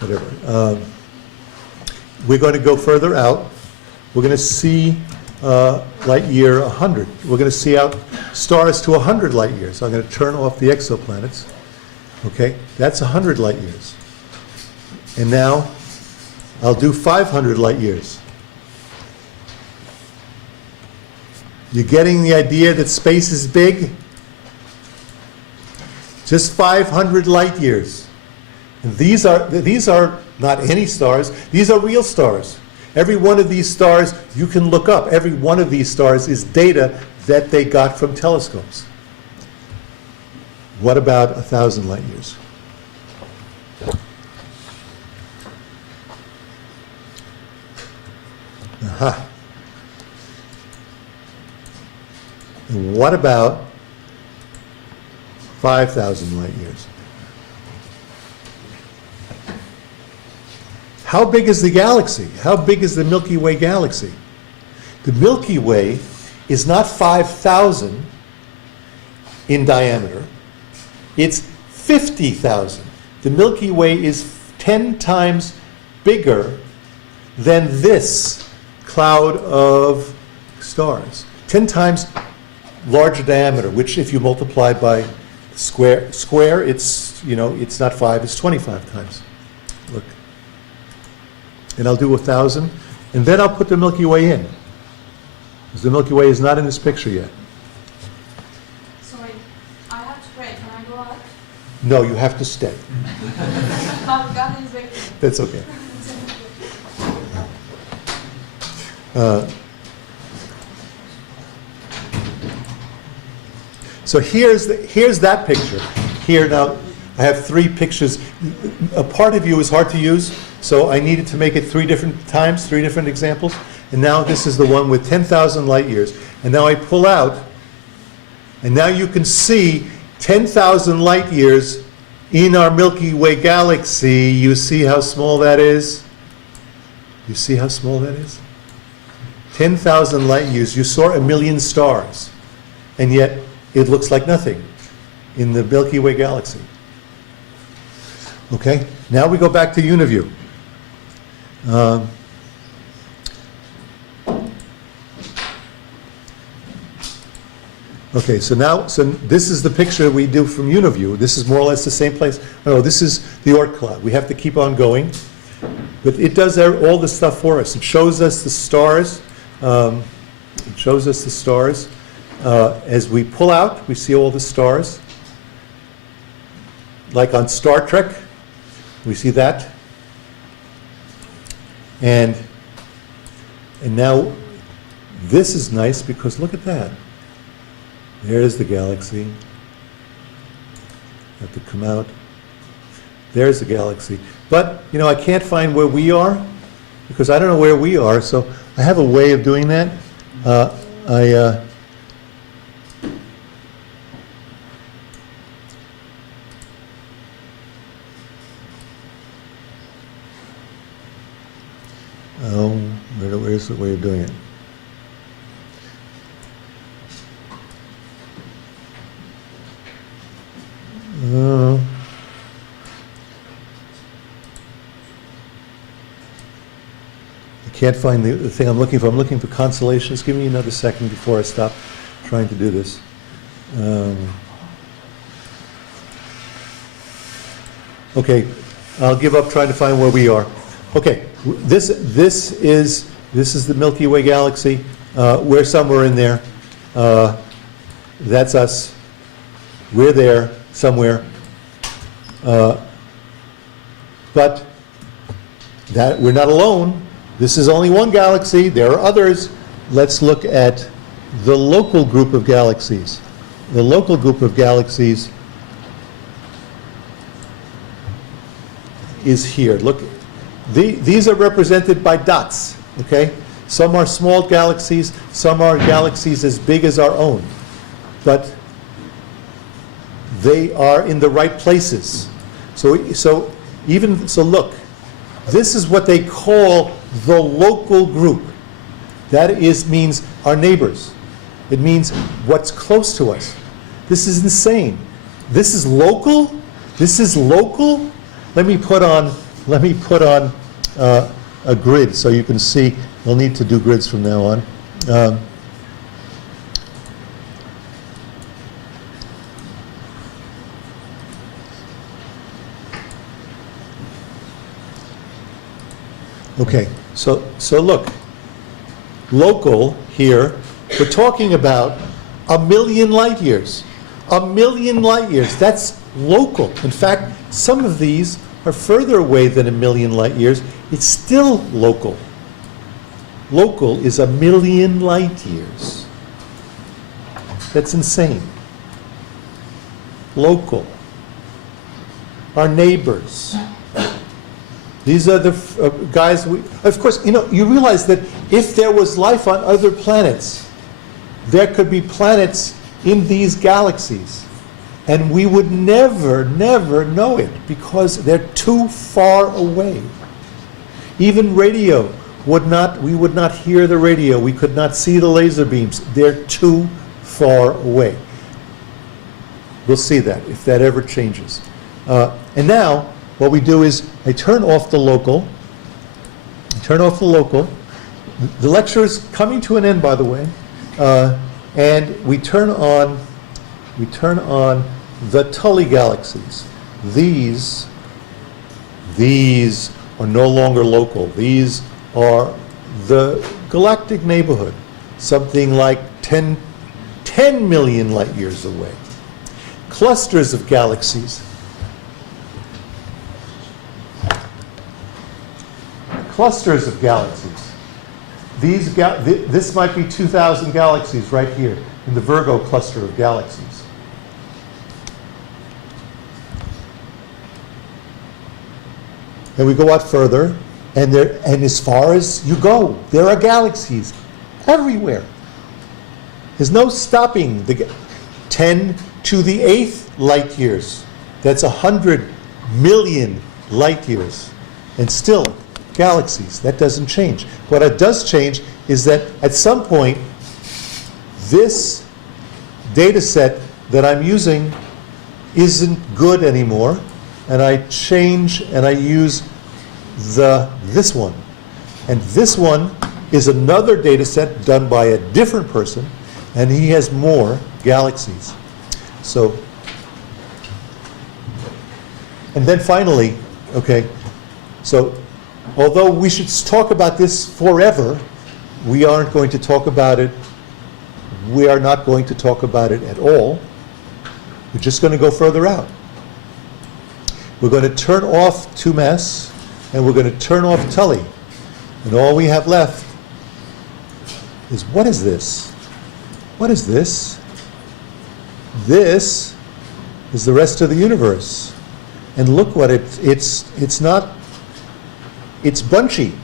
whatever. We're going to go further out. We're going to see light year 100. We're going to see out stars to 100 light years. I'm going to turn off the exoplanets. Okay, that's 100 light years. And now I'll do 500 light years. You getting the idea that space is big? Just 500 light years. And these are not any stars. These are real stars. Every one of these stars you can look up. Every one of these stars is data that they got from telescopes. What about 1,000 light years? Aha. And what about 5,000 light years? How big is the galaxy? How big is the Milky Way galaxy? The Milky Way is not 5,000 in diameter. It's 50,000. The Milky Way is 10 times bigger than this cloud of stars. 10 times larger diameter, which if you multiply by square, it's, it's not 5, it's 25 times. Look. And I'll do 1,000, and then I'll put the Milky Way in. Because the Milky Way is not in this picture yet. Sorry, I have to pray. Can I go out? No, you have to stay. God is waiting. That's okay. So here's that picture. Here now, I have 3 pictures. A part of view is hard to use, so I needed to make it 3 different times, 3 different examples. And now this is the one with 10,000 light years. And now I pull out, and now you can see 10,000 light years in our Milky Way galaxy. You see how small that is? You see how small that is? 10,000 light years. You saw 1,000,000 stars, and yet it looks like nothing in the Milky Way galaxy. Okay, now we go back to UniView. Okay, so this is the picture we do from UniView. This is more or less the same place. No, this is the Oort cloud. We have to keep on going. But it does all the stuff for us. It shows us the stars. It shows us the stars. As we pull out, we see all the stars. Like on Star Trek, we see that. And now this is nice because look at that. There's the galaxy. Have to come out. There's the galaxy. But, I can't find where we are because I don't know where we are, so I have a way of doing that. Where's the way of doing it? I can't find the thing I'm looking for. I'm looking for constellations. Give me another second before I stop trying to do this. Okay, I'll give up trying to find where we are. Okay, this is the Milky Way galaxy. We're somewhere in there. That's us. We're there somewhere. But that we're not alone. This is only one galaxy. There are others. Let's look at the local group of galaxies. The local group of galaxies is here. Look, these are represented by dots, okay? Some are small galaxies, some are galaxies as big as our own. But they are in the right places. So look, this is what they call the local group. That means our neighbors. It means what's close to us. This is insane. This is local? This is local? Let me put on a grid so you can see. We'll need to do grids from now on. Okay, so look, local here, we're talking about 1,000,000 light years. 1,000,000 light years, that's local. In fact, some of these are further away than 1,000,000 light years, it's still local. Local is 1,000,000 light years. That's insane. Local. Our neighbors. These are the guys of course, you realize that if there was life on other planets, there could be planets in these galaxies. And we would never, never know it because they're too far away. Even radio we would not hear the radio. We could not see the laser beams. They're too far away. We'll see that if that ever changes. And now what we do is I turn off the local. The lecture is coming to an end, by the way. And we turn on the Tully galaxies. These are no longer local. These are the galactic neighborhood, something like 10 million light years away. Clusters of galaxies. Clusters of galaxies. This might be 2,000 galaxies right here in the Virgo cluster of galaxies. And we go out further, and as far as you go, there are galaxies everywhere. There's no stopping. 10 to the 8th light years. That's 100 million light years. And still, galaxies. That doesn't change. What it does change is that at some point, this data set that I'm using isn't good anymore, and I change and I use this one. And this one is another data set done by a different person, and he has more galaxies. So, and then finally, okay, so although we should talk about this forever, we aren't going to talk about it. We are not going to talk about it at all. We're just going to go further out. We're going to turn off 2mass, and we're going to turn off Tully. And all we have left is, what is this? What is this? This is the rest of the universe. And look what it's not, it's bunchy.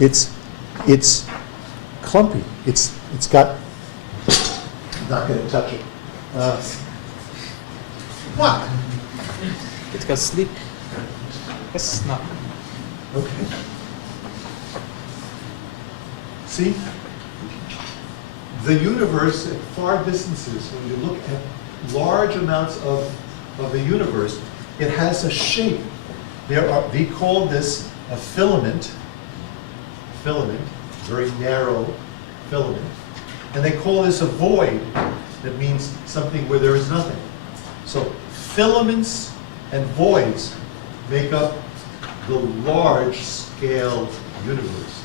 It's clumpy. It's got, I'm not going to touch it. What? It got sleep. Yes, no. Okay. See? The universe at far distances, when you look at large amounts of the universe, it has a shape. We call this a filament, very narrow filament. And they call this a void. That means something where there is nothing. So filaments and voids make up the large-scale universe.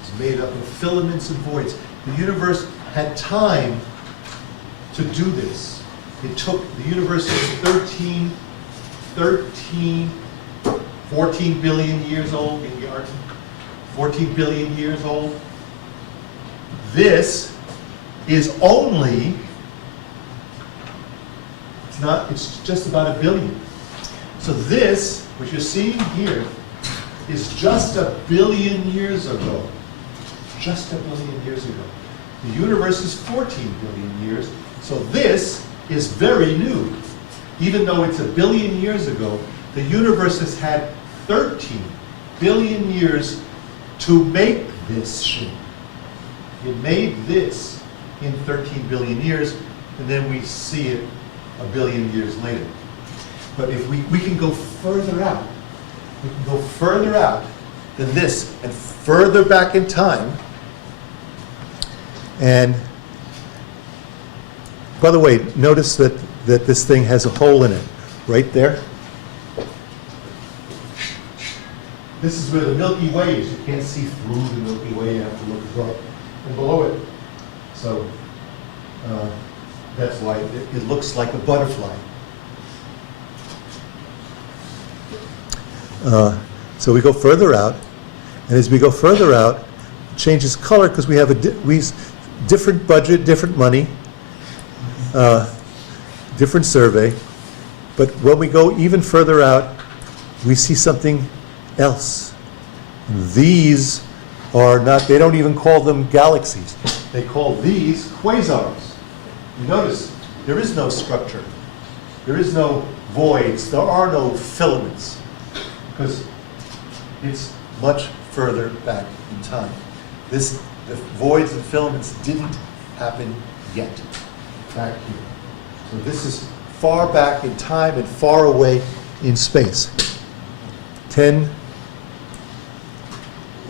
It's made up of filaments and voids. The universe had time to do this. It took, the universe was 14 billion years old in the Arctic. 14 billion years old. This is only, it's just about 1 billion. So this, what you're seeing here, is just 1 billion years ago. Just 1 billion years ago. The universe is 14 billion years, so this is very new. Even though it's 1 billion years ago, the universe has had 13 billion years to make this shape. It made this in 13 billion years, and then we see it 1 billion years later. But if we can go further out, we can go further out than this, and further back in time. And by the way, notice that this thing has a hole in it, right there. This is where the Milky Way is. You can't see through the Milky Way, you have to look above and below it. So that's why it looks like a butterfly. So we go further out, and as we go further out, it changes color because we have different budget, different money, different survey. But when we go even further out, we see something else. These are not, they don't even call them galaxies. They call these quasars. You notice, there is no structure. There is no voids. There are no filaments. Because it's much further back in time. The voids and filaments didn't happen yet back here. So this is far back in time and far away in space. 10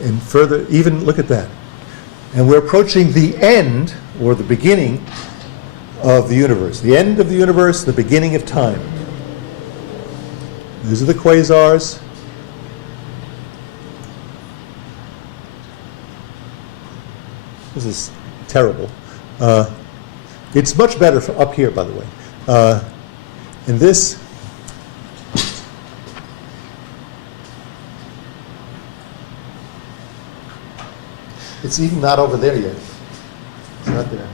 and further, even look at that. And we're approaching the end, or the beginning, of the universe. The end of the universe, the beginning of time. These are the quasars. This is terrible. It's much better for up here, by the way. And this, it's even not over there yet. It's not there.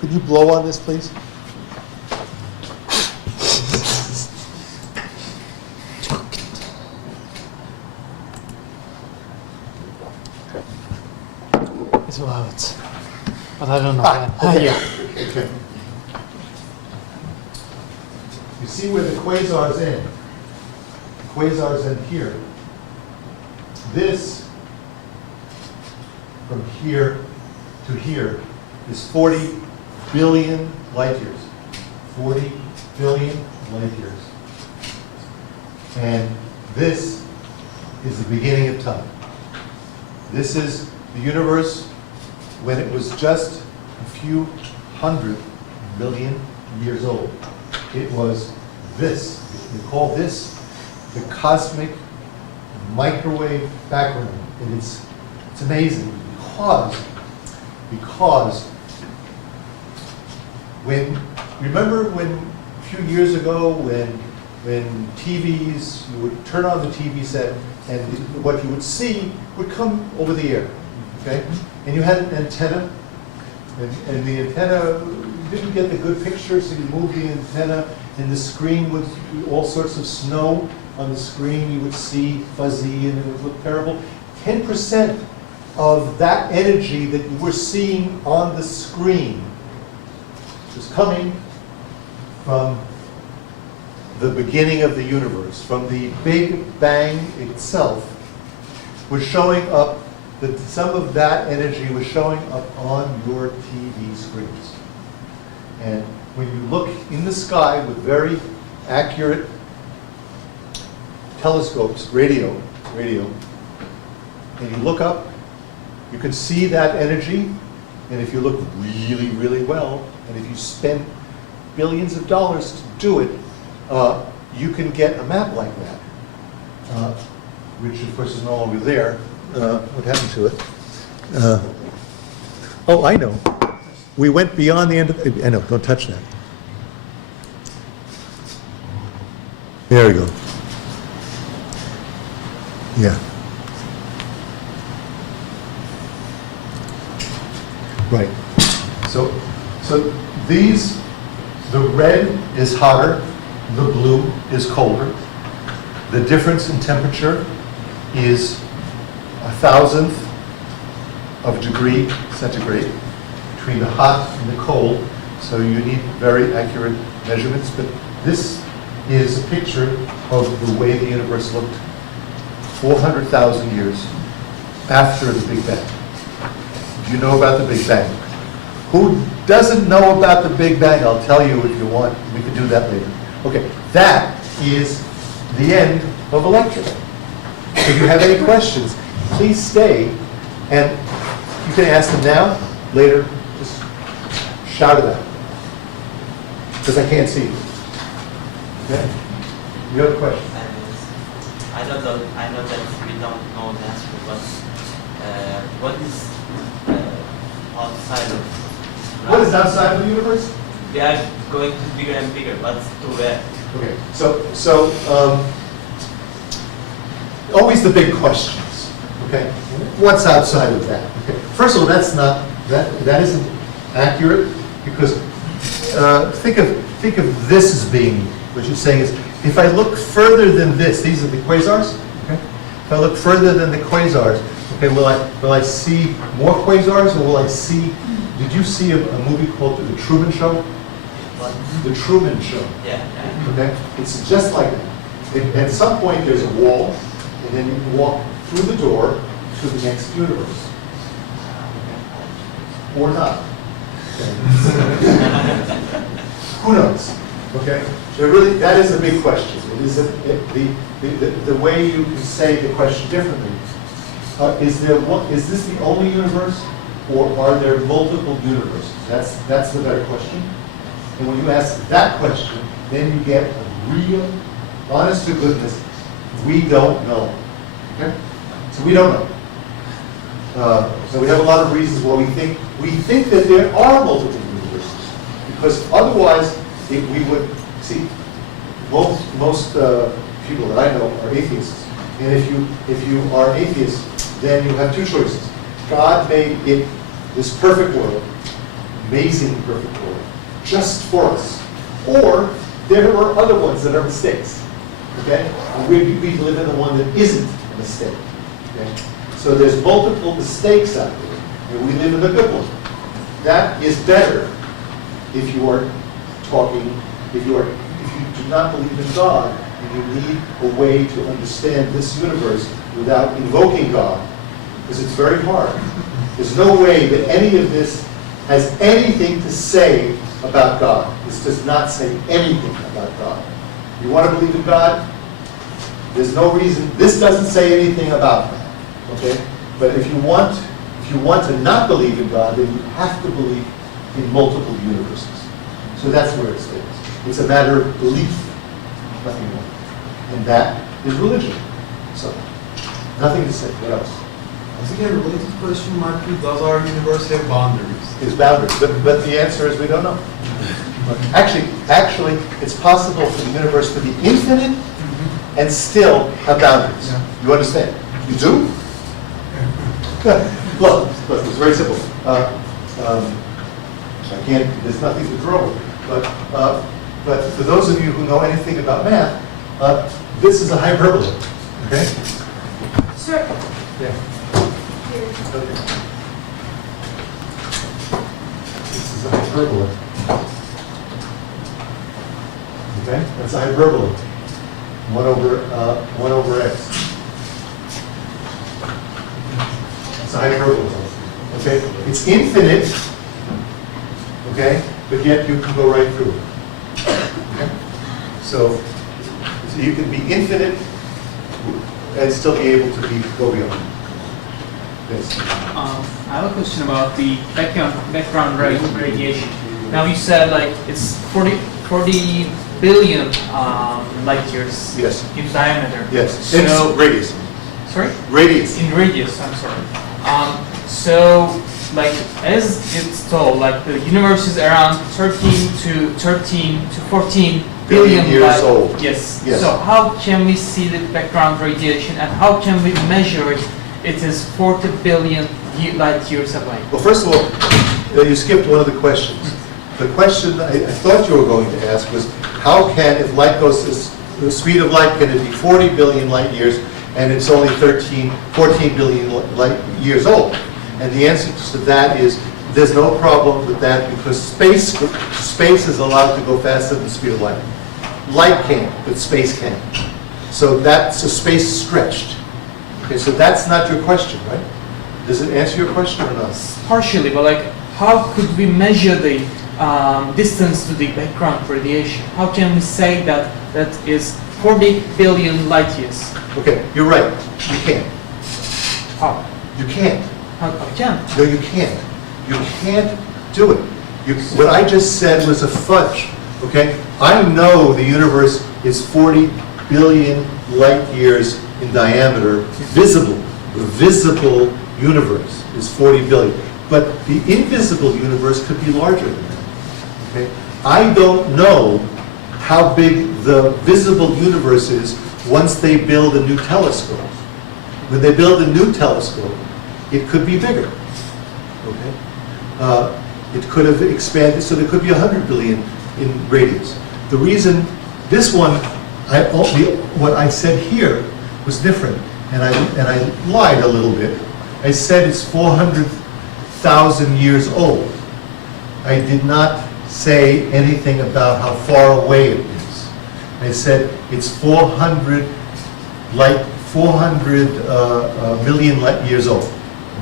Could you blow on this, please? It's loud, but I don't know when. Okay. Yeah. Okay. You see where the quasars end? The quasars end here. This, from here to here, is 40 billion light years. 40 billion light years. And this is the beginning of time. This is the universe when it was just a few 100 million years old. It was this. We call this the cosmic microwave background. And it's amazing because remember when a few years ago when TVs, you would turn on the TV set and what you would see would come over the air, okay? And you had an antenna, and the antenna, you didn't get the good picture, so you moved the antenna, and the screen would, all sorts of snow on the screen, you would see fuzzy, and it would look terrible. 10% of that energy that you were seeing on the screen was coming from the beginning of the universe, from the Big Bang itself, was showing up, that some of that energy was showing up on your TV screens. And when you look in the sky with very accurate telescopes, radio, and you look up, you can see that energy, and if you look really, really well, and if you spend billions of dollars to do it, you can get a map like that, which of course is no longer there. What happened to it? Oh, I know. We went beyond the end of, I know, don't touch that. There we go. Yeah. Right. So these, the red is hotter, the blue is colder. The difference in temperature is 1,000th of a degree centigrade between the hot and the cold. So you need very accurate measurements. But this is a picture of the way the universe looked 400,000 years after the Big Bang. Do you know about the Big Bang? Who doesn't know about the Big Bang? I'll tell you if you want. We can do that later. Okay, that is the end of a lecture. If you have any questions, please stay, and you can ask them now, later, just shout it out, because I can't see you. Okay? You have a question? I know that we don't know the answer, but what is outside of What is outside of the universe? They are going to bigger and bigger, but to where? Okay, always the big questions, okay? What's outside of that? Okay. First of all, that isn't accurate, because think of this as being, what you're saying is, if I look further than this, these are the quasars, okay? If I look further than the quasars, okay, will I see more quasars, or will I see, did you see a movie called The Truman Show? The Truman Show. Yeah. Okay? It's just like that. At some point, there's a wall, and then you can walk through the door to the next universe. Or not. Who knows? Okay? So really, that is a big question. It is the way you can say the question differently. Is this the only universe, or are there multiple universes? That's the better question. And when you ask that question, then you get a real, honest to goodness, we don't know. Okay? So we don't know. So we have a lot of reasons why we think that there are multiple universes, because otherwise we would see most people that I know are atheists, and if you are atheist, then you have two choices. God made this perfect world, amazing perfect world, just for us, or there are other ones that are mistakes. Okay, and we live in the one that isn't a mistake. Okay, so there's multiple mistakes out there, and we live in the good one. That is better if you are talking. If you do not believe in God, and you need a way to understand this universe without invoking God, because it's very hard. There's no way that any of this has anything to say about God. This does not say anything about God. You want to believe in God? There's no reason. This doesn't say anything about that. Okay? But if you want to not believe in God, then you have to believe in multiple universes. So that's where it stays. It's a matter of belief, nothing more. And that is religion. So, nothing to say. What else? I think a related question might be, does our universe have boundaries? Is boundaries, but the answer is we don't know. Actually, it's possible for the universe to be infinite and still have boundaries. Yeah. You understand? You do? Look, it's very simple. I can't. There's nothing to draw with. But for those of you who know anything about math, this is a hyperbola. Okay? Sir, Yeah. here. Okay. This is a hyperbola. Okay? That's a hyperbola. 1 over x. That's a hyperbola. Okay? It's infinite. Okay? But yet you can go right through it. Okay? So you can be infinite and still be able to go beyond. Yes. I have a question about the background radiation. Now you said like it's 40 billion light years Yes. in diameter. Yes. So, It's radius. sorry? Radius. In radius, I'm sorry. So, like, as it's told, like, the universe is around 13 to 14 billion Years light. old. Yes. Yes. So, how can we see the background radiation, and how can we measure it? It is 40 billion light years away. Well, first of all, you skipped one of the questions. The question I thought you were going to ask was, how can, if light goes the speed of light, can it be 40 billion light years and it's only 14 billion light years old? And the answer to that is, there's no problem with that, because space is allowed to go faster than the speed of light. Light can't, but space can. So space is stretched. Okay, so that's not your question, right? Does it answer your question or not? Partially, but like, how could we measure the distance to the background radiation? How can we say that that is 40 billion light years? Okay, you're right. You can't. How? You can't. How can? No, you can't. You can't do it. What I just said was a fudge. Okay? I know the universe is 40 billion light years in diameter, visible. The visible universe is 40 billion. But the invisible universe could be larger than that. Okay? I don't know how big the visible universe is once they build a new telescope. When they build a new telescope, it could be bigger. Okay? It could have expanded, so there could be 100 billion in radius. The reason this one, what I said here was different, and I lied a little bit. I said it's 400,000 years old. I did not say anything about how far away it is. I said it's 400 million light years old.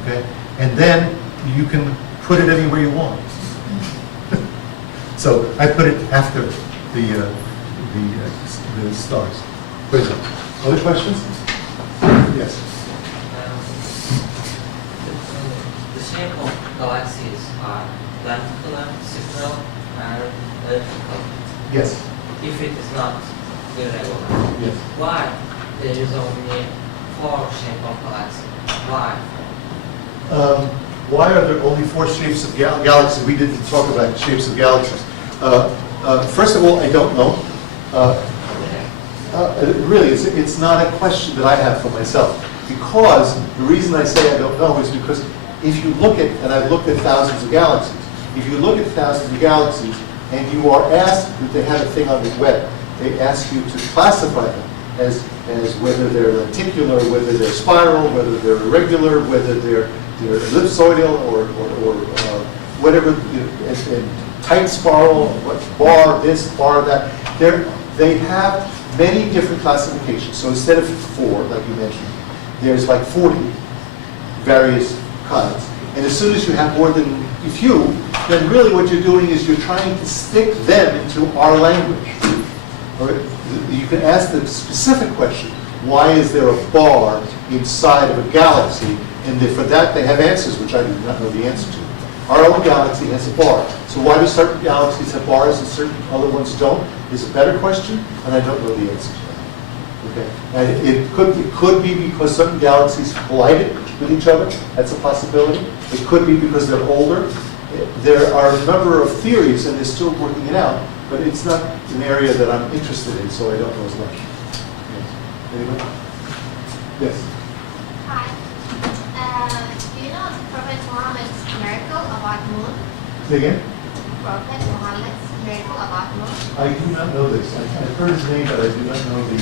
Okay, and then you can put it anywhere you want. So I put it after the stars. What is it? Other questions? Yes. The shape of galaxies are lenticular, spiral, and elliptical. Yes. If it is not irregular, Yes. why there is only 4 shapes of galaxies? Why? Why are there only 4 shapes of galaxies? We didn't talk about shapes of galaxies. First of all, I don't know. Really, it's not a question that I have for myself. Because the reason I say I don't know is because if you look at, and I've looked at thousands of galaxies, if you look at thousands of galaxies and you are asked, they have a thing on the web, they ask you to classify them as whether they're lenticular, whether they're spiral, whether they're irregular, whether they're ellipsoidal or whatever, and tight spiral, what bar this, bar that. They have many different classifications. So instead of 4, like you mentioned, there's like 40 various kinds. And as soon as you have more than a few, then really what you're doing is you're trying to stick them into our language. All right? You can ask the specific question, why is there a bar inside of a galaxy? And for that they have answers, which I do not know the answer to. Our own galaxy has a bar. So why do certain galaxies have bars and certain other ones don't is a better question, and I don't know the answer to that. Okay. And it could be because certain galaxies collided with each other. That's a possibility. It could be because they're older. There are a number of theories, and they're still working it out, but it's not an area that I'm interested in, so I don't know as much. Yes. Anybody? Yes. Hi. Do you know Prophet Muhammad's miracle about moon? Say again? Prophet Muhammad's miracle about moon? I do not know this. I've heard his name, but I do not know the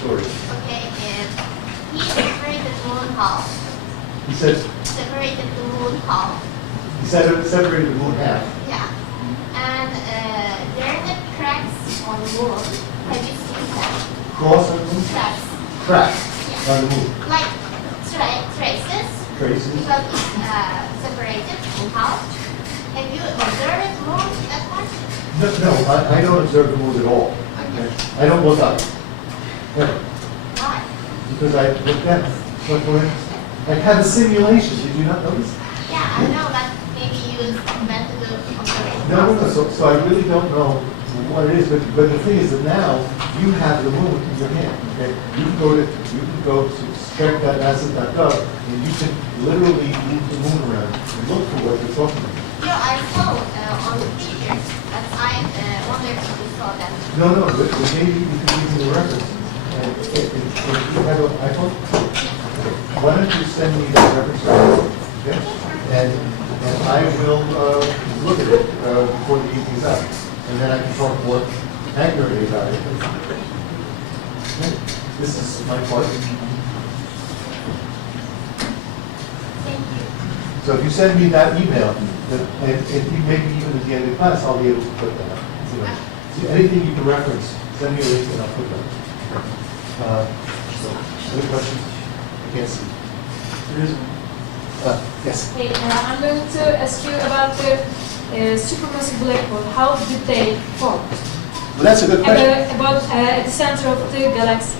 story. Okay, and he separated the moon half. He said Separated the moon half. he separated the moon half. Yeah. And there are the cracks on the moon. Have you seen that? Cross on the moon? Cracks. Cracks Yeah. on the moon. Like traces. Traces. Because it's separated in half. Have you observed the moon that much? No, I don't observe the moon at all. Okay. I don't look up. Never. Why? Because I look down. I have a simulation. Did you not notice? Yeah, I know that maybe you meant to do observation. No. So I really don't know what it is. But the thing is that now you have the moon in your hand. Okay? You can go to check.nasa.gov and you can literally move the moon around and look for what you're talking about. Yeah, I saw on the pictures, but I wondered if you saw that. No, but maybe you can use the reference. And if you have an iPhone, why don't you send me that reference, okay? And I will look at it before the evening's up. And then I can talk more accurately about it. Okay. This is my part. Thank you. So if you send me that email, and maybe even at the end of the class, I'll be able to put that up. So anything you can reference, send me a link and I'll put that. So, other questions? I can't see. Yes. Hey, I'm going to ask you about the supermassive black hole. How did they form? Well, that's a good question. About the center of the galaxy.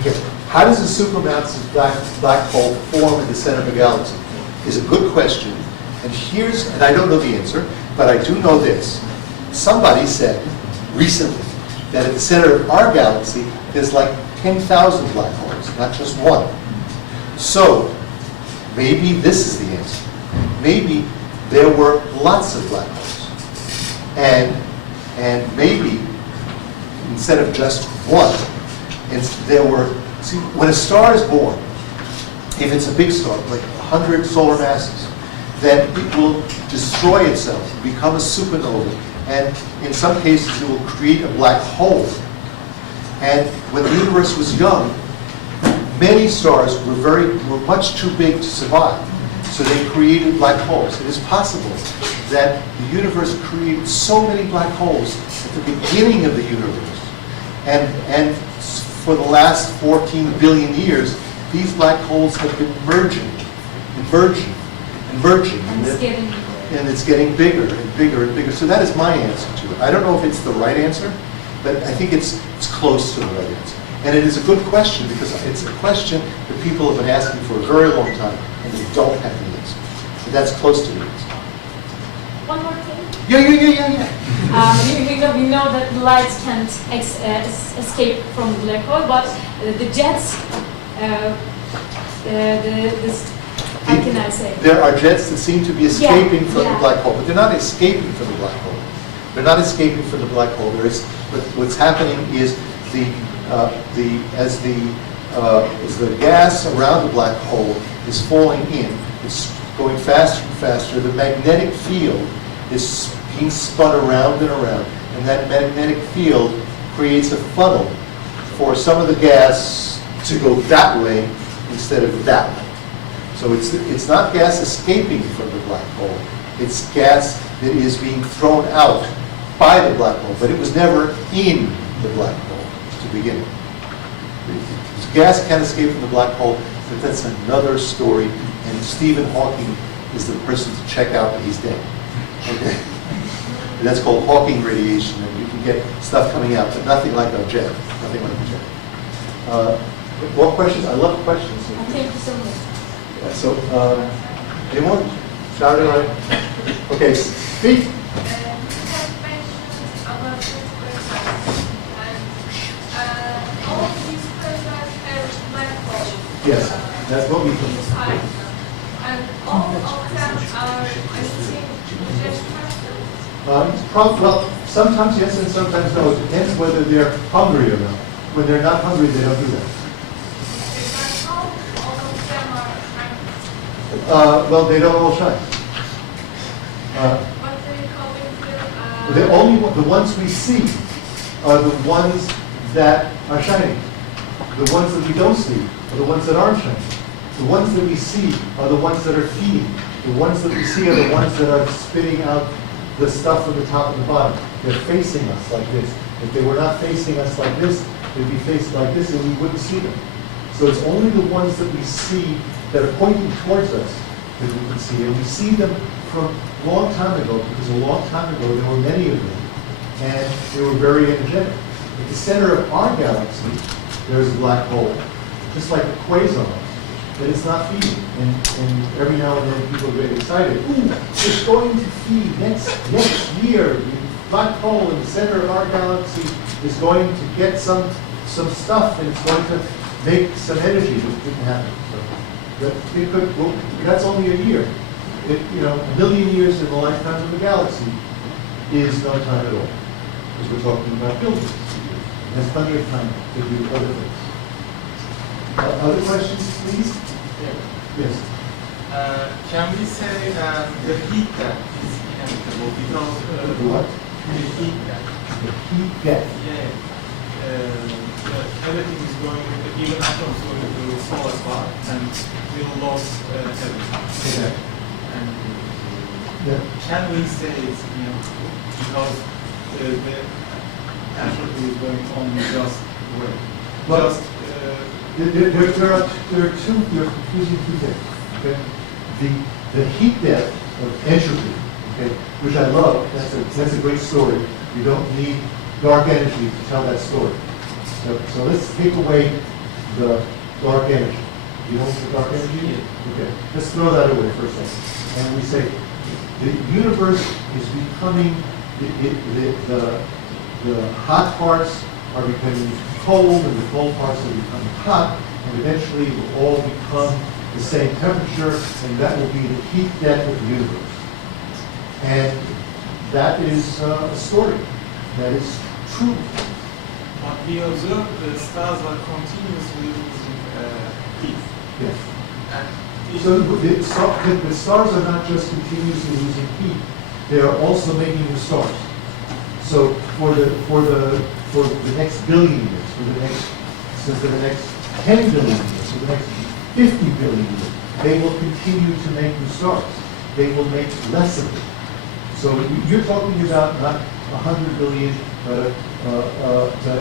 Okay. How does a supermassive black hole form in the center of a galaxy? Is a good question. And I don't know the answer, but I do know this. Somebody said recently that at the center of our galaxy, there's like 10,000 black holes, not just one. So maybe this is the answer. Maybe there were lots of black holes. And maybe, instead of just one, there were, see, when a star is born, if it's a big star, like 100 solar masses, then it will destroy itself, become a supernova, and in some cases it will create a black hole. And when the universe was young, many stars were much too big to survive, so they created black holes. It is possible that the universe created so many black holes at the beginning of the universe, and for the last 14 billion years, these black holes have been merging, converging, converging, and it's getting bigger and bigger and bigger. So that is my answer to it. I don't know if it's the right answer, but I think it's close to the right answer. And it is a good question because it's a question that people have been asking for a very long time, and they don't have the answer. So that's close to the answer. One more thing. Yeah. We know that the light can't escape from the black hole, but the jets, how can I say? There are jets that seem to be escaping from the yeah. black hole, but they're not escaping from the black hole. They're not escaping from the black hole. What's happening is as the gas around the black hole is falling in, it's going faster and faster. The magnetic field is being spun around and around, and that magnetic field creates a funnel for some of the gas to go that way instead of that way. So it's not gas escaping from the black hole. It's gas that is being thrown out by the black hole, but it was never in the black hole to begin with. Gas can escape from the black hole, but that's another story, and Stephen Hawking is the person to check out that he's dead. Okay? And that's called Hawking radiation, and you can get stuff coming out, but nothing like a jet. Nothing like a jet. More questions? I love questions. Thank you so much. Yeah, so, anyone? Shout it out. Okay, speak. Yes, that's what we do. And all of them are emitting Well, sometimes yes and sometimes no. It depends whether they're hungry or not. When they're not hungry, they don't do that. Well, they don't all shine. The ones we see are the ones that are shining. The ones that we don't see are the ones that aren't shining. The ones that we see are the ones that are feeding. The ones that we see are the ones that are spitting out the stuff from the top and the bottom. They're facing us like this. If they were not facing us like this, they'd be faced like this and we wouldn't see them. So it's only the ones that we see that are pointing towards us that we can see. And we see them from a long time ago, because a long time ago there were many of them, and they were very energetic. At the center of our galaxy, there's a black hole, just like a quasar, that it's not feeding. And every now and then people get excited. Ooh, it's going to feed next year. The black hole in the center of our galaxy is going to get some stuff, and it's going to make some energy, which didn't happen. So that's only a year. A million years in the lifetime of the galaxy is no time at all, because we're talking about billions. There's plenty of time to do other things. Other questions, please? Yes. Can we say the heat death is inevitable because The what? the heat death? The heat death. Yeah. Everything is going, even atoms going to fall apart, and we'll lose everything. Okay. And Yeah. can we say it's because the entropy is going on just way? Well, Just There are two, you're confusing two things. Okay? The heat death of entropy, okay, which I love, that's a great story. You don't need dark energy to tell that story. So let's take away the dark energy. You know the dark energy? Okay. Let's throw that away for a second. And we say the universe is becoming, the hot parts are becoming cold, and the cold parts are becoming hot, and eventually it will all become the same temperature, and that will be the heat death of the universe. And that is a story. That is true. But we observe the stars are continuously losing heat. Yes. And So the stars are not just continuously losing heat; they are also making new stars. So for the next billion years, for the next 10 billion years, for the next 50 billion years, they will continue to make new stars. They will make less of it. So you're talking about not 100 billion, but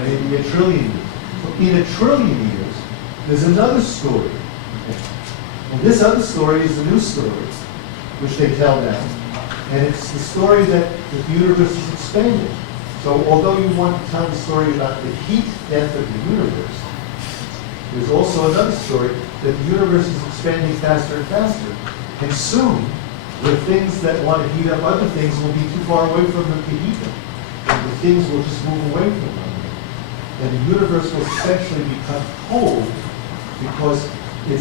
maybe a trillion years. So in a trillion years, there's another story. And this other story is a new story, which they tell now. And it's the story that the universe is expanding. So although you want to tell the story about the heat death of the universe, there's also another story that the universe is expanding faster and faster. And soon, the things that want to heat up other things will be too far away from them to heat them. And the things will just move away from one another. And the universe will essentially become cold because the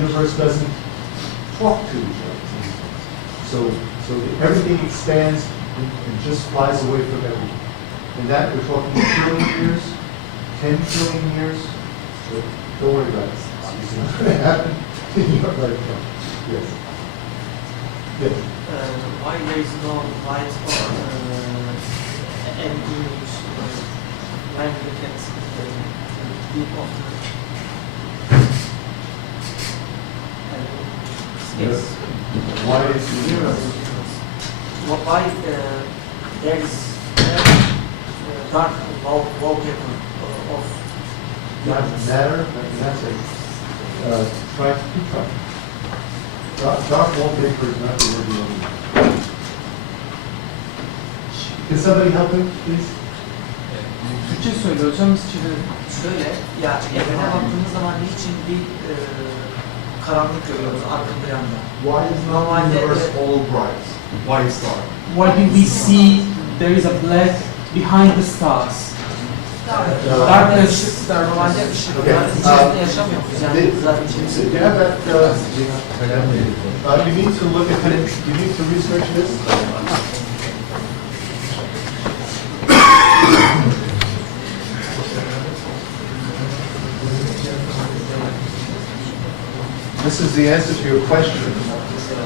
universe doesn't talk to each other. So everything expands and just flies away from everything. And that we're talking a trillion years, 10 trillion years. So don't worry about it. It's not going to happen in your lifetime. Yes. Yes. Why there is no light or any news when we get the deep of the space? Why is the universe? Why there is dark wallpaper of Not matter, that's a try. Dark wallpaper is not the word you want to use. Can somebody help him, please? Türkçe söylüyor hocam, şöyle, ya evrene baktığımız zaman niçin bir karanlık görüyoruz arka planda? Why is not the universe all bright? Why is dark? why do we see there is a black behind the stars? Darkness. Normalde ışık Okay. içerisinde yaşamıyoruz. Yani zaten içerisinde. You have that, you need to look at it, you need to research this. This is the answer to your question,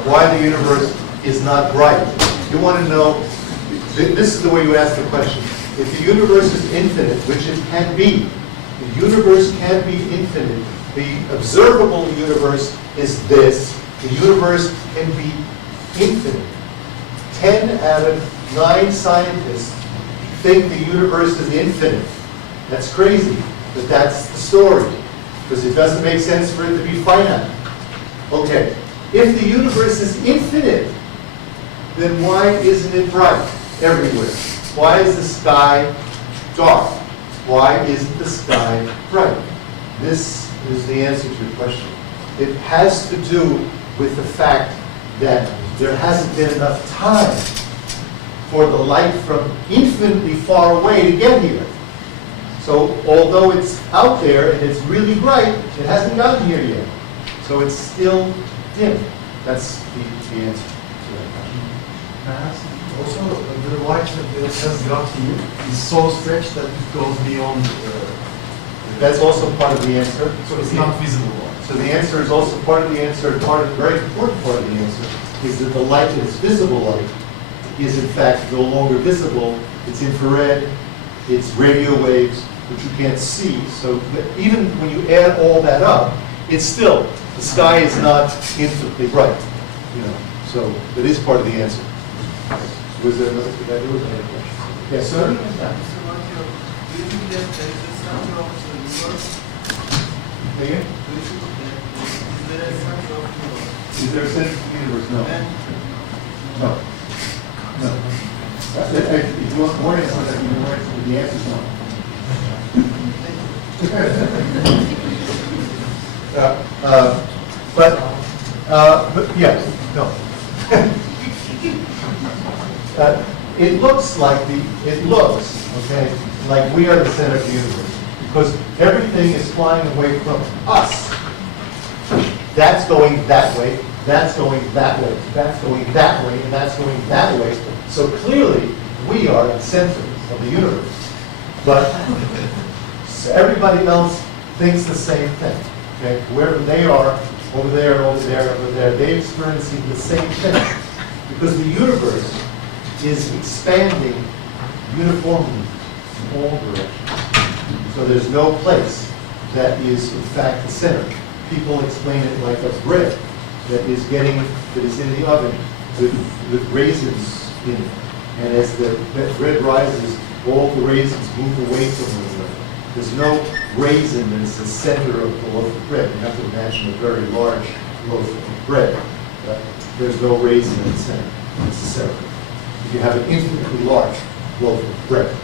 why the universe is not bright. You want to know, this is the way you ask the question. If the universe is infinite, which it can be, the universe can be infinite. The observable universe is this. The universe can be infinite. 10 out of 9 scientists think the universe is infinite. That's crazy, but that's the story, because it doesn't make sense for it to be finite. Okay, if the universe is infinite, then why isn't it bright everywhere? Why is the sky dark? Why isn't the sky bright? This is the answer to your question. It has to do with the fact that there hasn't been enough time for the light from infinitely far away to get here. So although it's out there and it's really bright, it hasn't gotten here yet. So it's still dim. That's the answer to that question. Perhaps also the light that has got here is so stretched that it goes beyond. That's also part of the answer. So it's not visible. So the answer is also part of the answer. Very important part of the answer is that the light that is visible light is in fact no longer visible. It's infrared. It's radio waves, which you can't see. So even when you add all that up, it's still, the sky is not infinitely bright. So it is part of the answer. Was there another question? Yes, sir? Do you think that there is a center of the universe? Again? Is there a center of the universe? Is there a sense of the universe? No. And No. No. If you want more answers, I can give more answers, but the answer is no. But yes, no. It looks like okay, like we are the center of the universe, because everything is flying away from us. That's going that way, that's going that way, that's going that way, and that's going that way. So clearly, we are the center of the universe. But everybody else thinks the same thing. Okay? Wherever they are, over there, and over there, and over there, they're experiencing the same thing. Because the universe is expanding uniformly in all directions. So there's no place that is, in fact, the center. People explain it like a bread that is in the oven with raisins in it. And as the bread rises, all the raisins move away from one another. There's no raisin that's the center of the loaf of bread. You have to imagine a very large loaf of bread. There's no raisin in the center necessarily. You have an infinitely large loaf of bread.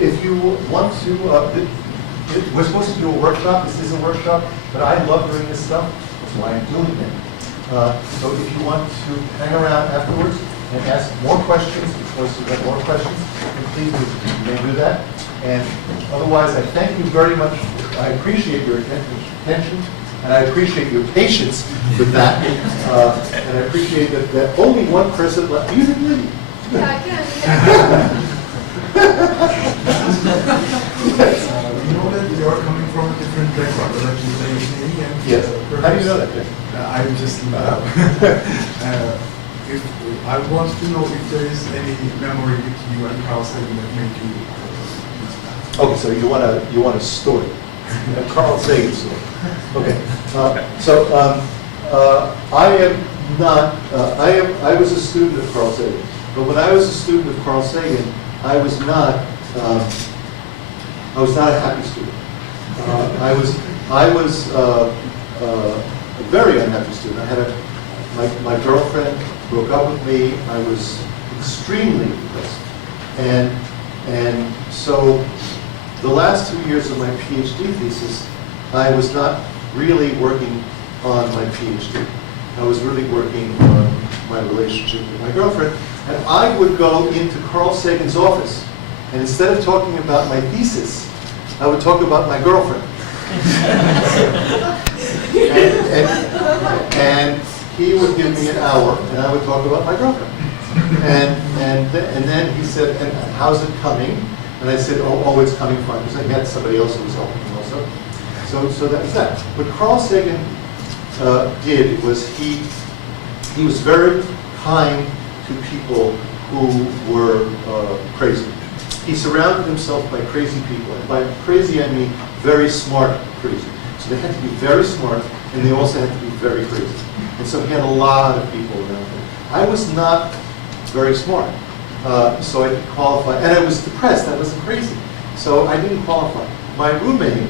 If you want to, we're supposed to do a workshop. This is a workshop, but I love doing this stuff. That's why I'm doing it. So if you want to hang around afterwards and ask more questions, because you have more questions, then please you may do that. And otherwise, I thank you very much. I appreciate your attention, and I appreciate your patience with that. And I appreciate that only one person left. You didn't leave. Yeah, I can. We know that you are coming from a different background, electrical engineering and Yes. How do you know that? I'm just if I want to know if there is any memory with you and Carl Sagan that made you. Okay, so you want a story, a Carl Sagan story. Okay, I am not. I was a student of Carl Sagan, but when I was a student of Carl Sagan, I was not a happy student. I was a very unhappy student. I had my girlfriend broke up with me. I was extremely depressed, and so the last 2 years of my Ph.D. thesis, I was not really working on my Ph.D. I was really working on my relationship with my girlfriend, and I would go into Carl Sagan's office, and instead of talking about my thesis, I would talk about my girlfriend. and he would give me an hour, and I would talk about my girlfriend. And then he said, "And how's it coming?" And I said, "Oh, it's coming fine," because I had somebody else who was helping me also. So that was that. What Carl Sagan did was he was very kind to people who were crazy. He surrounded himself by crazy people, and by crazy I mean very smart crazy. So they had to be very smart, and they also had to be very crazy. And so he had a lot of people around him. I was not very smart, so I didn't qualify, and I was depressed. I wasn't crazy, so I didn't qualify. My roommate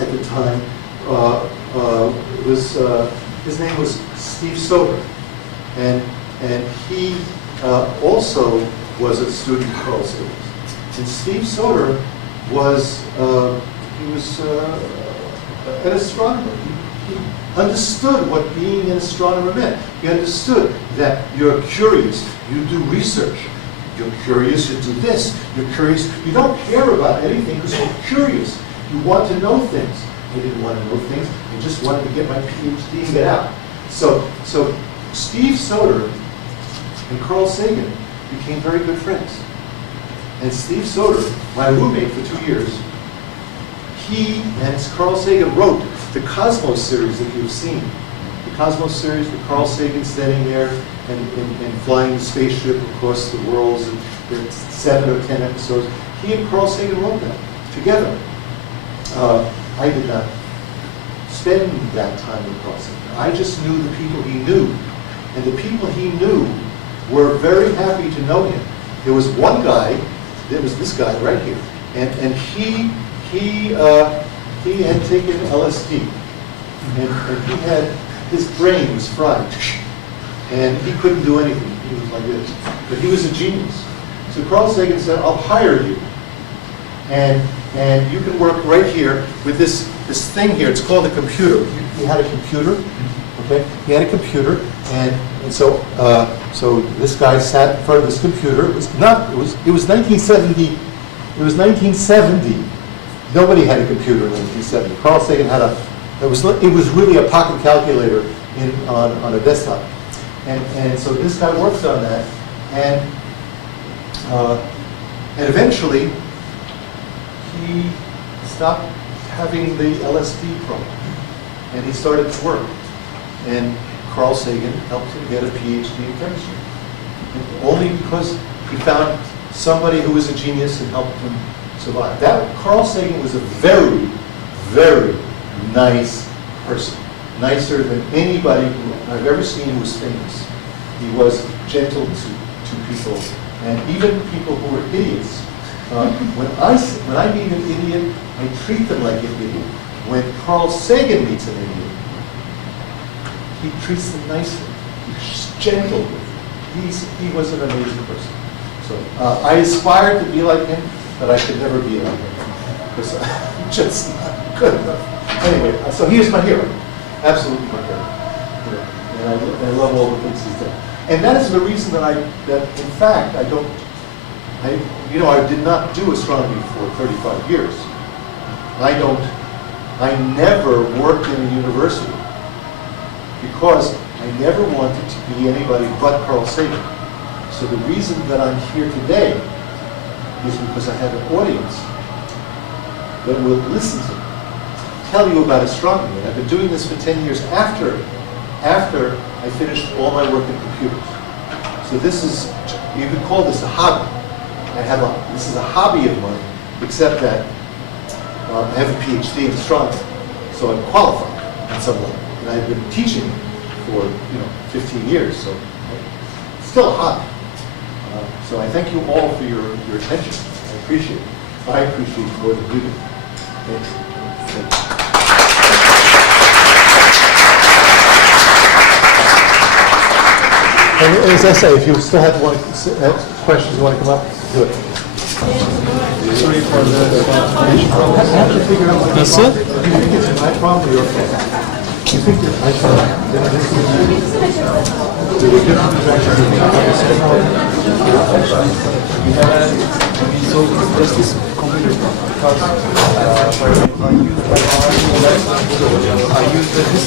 at the time was his name was Steve Soder, and he also was a student of Carl Sagan's. And Steve Soder was an astronomer. He understood what being an astronomer meant. He understood that you're curious, you do research. You're curious, you do this. You're curious, you don't care about anything because you're curious. You want to know things. I didn't want to know things. I just wanted to get my Ph.D. and get out. So Steve Soder and Carl Sagan became very good friends. And Steve Soder, my roommate for 2 years, he and Carl Sagan wrote the Cosmos series that you've seen. The Cosmos series with Carl Sagan standing there and flying the spaceship across the worlds, and there's 7 or 10 episodes. He and Carl Sagan wrote that together. I did not spend that time with Carl Sagan. I just knew the people he knew. And the people he knew were very happy to know him. There was one guy, there was this guy right here, and he had taken LSD, and he had, his brain was fried, and he couldn't do anything. He was like this, but he was a genius. So Carl Sagan said, "I'll hire you, and you can work right here with this thing here. It's called a computer." He had a computer, okay? He had a computer, and so this guy sat in front of this computer. It was 1970. It was 1970. Nobody had a computer in 1970. Carl Sagan had it was really a pocket calculator on a desktop. And so this guy works on that, and eventually he stopped having the LSD problem, and he started to work. And Carl Sagan helped him get a Ph.D. in chemistry, only because he found somebody who was a genius and helped him survive. Carl Sagan was a very, very nice person, nicer than anybody who I've ever seen who was famous. He was gentle to people, and even people who were idiots. When I meet an idiot, I treat them like an idiot. When Carl Sagan meets an idiot, he treats them nicely. He's gentle with them. He was an amazing person. So I aspired to be like him, but I could never be like him because I'm just not good enough. Anyway, so he is my hero, absolutely my hero. You know, and I love all the things he's done. And that is the reason that in fact, I did not do astronomy for 35 years. I never worked in a university because I never wanted to be anybody but Carl Sagan. So the reason that I'm here today is because I have an audience that will listen to me, tell you about astronomy. And I've been doing this for 10 years after I finished all my work in computers. So this is, you could call this a hobby. This is a hobby of mine, except that I have a Ph.D. in astronomy, so I'm qualified in some level. And I've been teaching for 15 years, so it's still a hobby. So I thank you all for your attention. I appreciate it. I appreciate it more than you do. Thank you. And as I say, if you still have questions you want to come up, do it. Sorry for the I have to figure out what Nasıl? you think it's my problem or your problem? You think that I found there were different So does this computer because I use my arm, I use this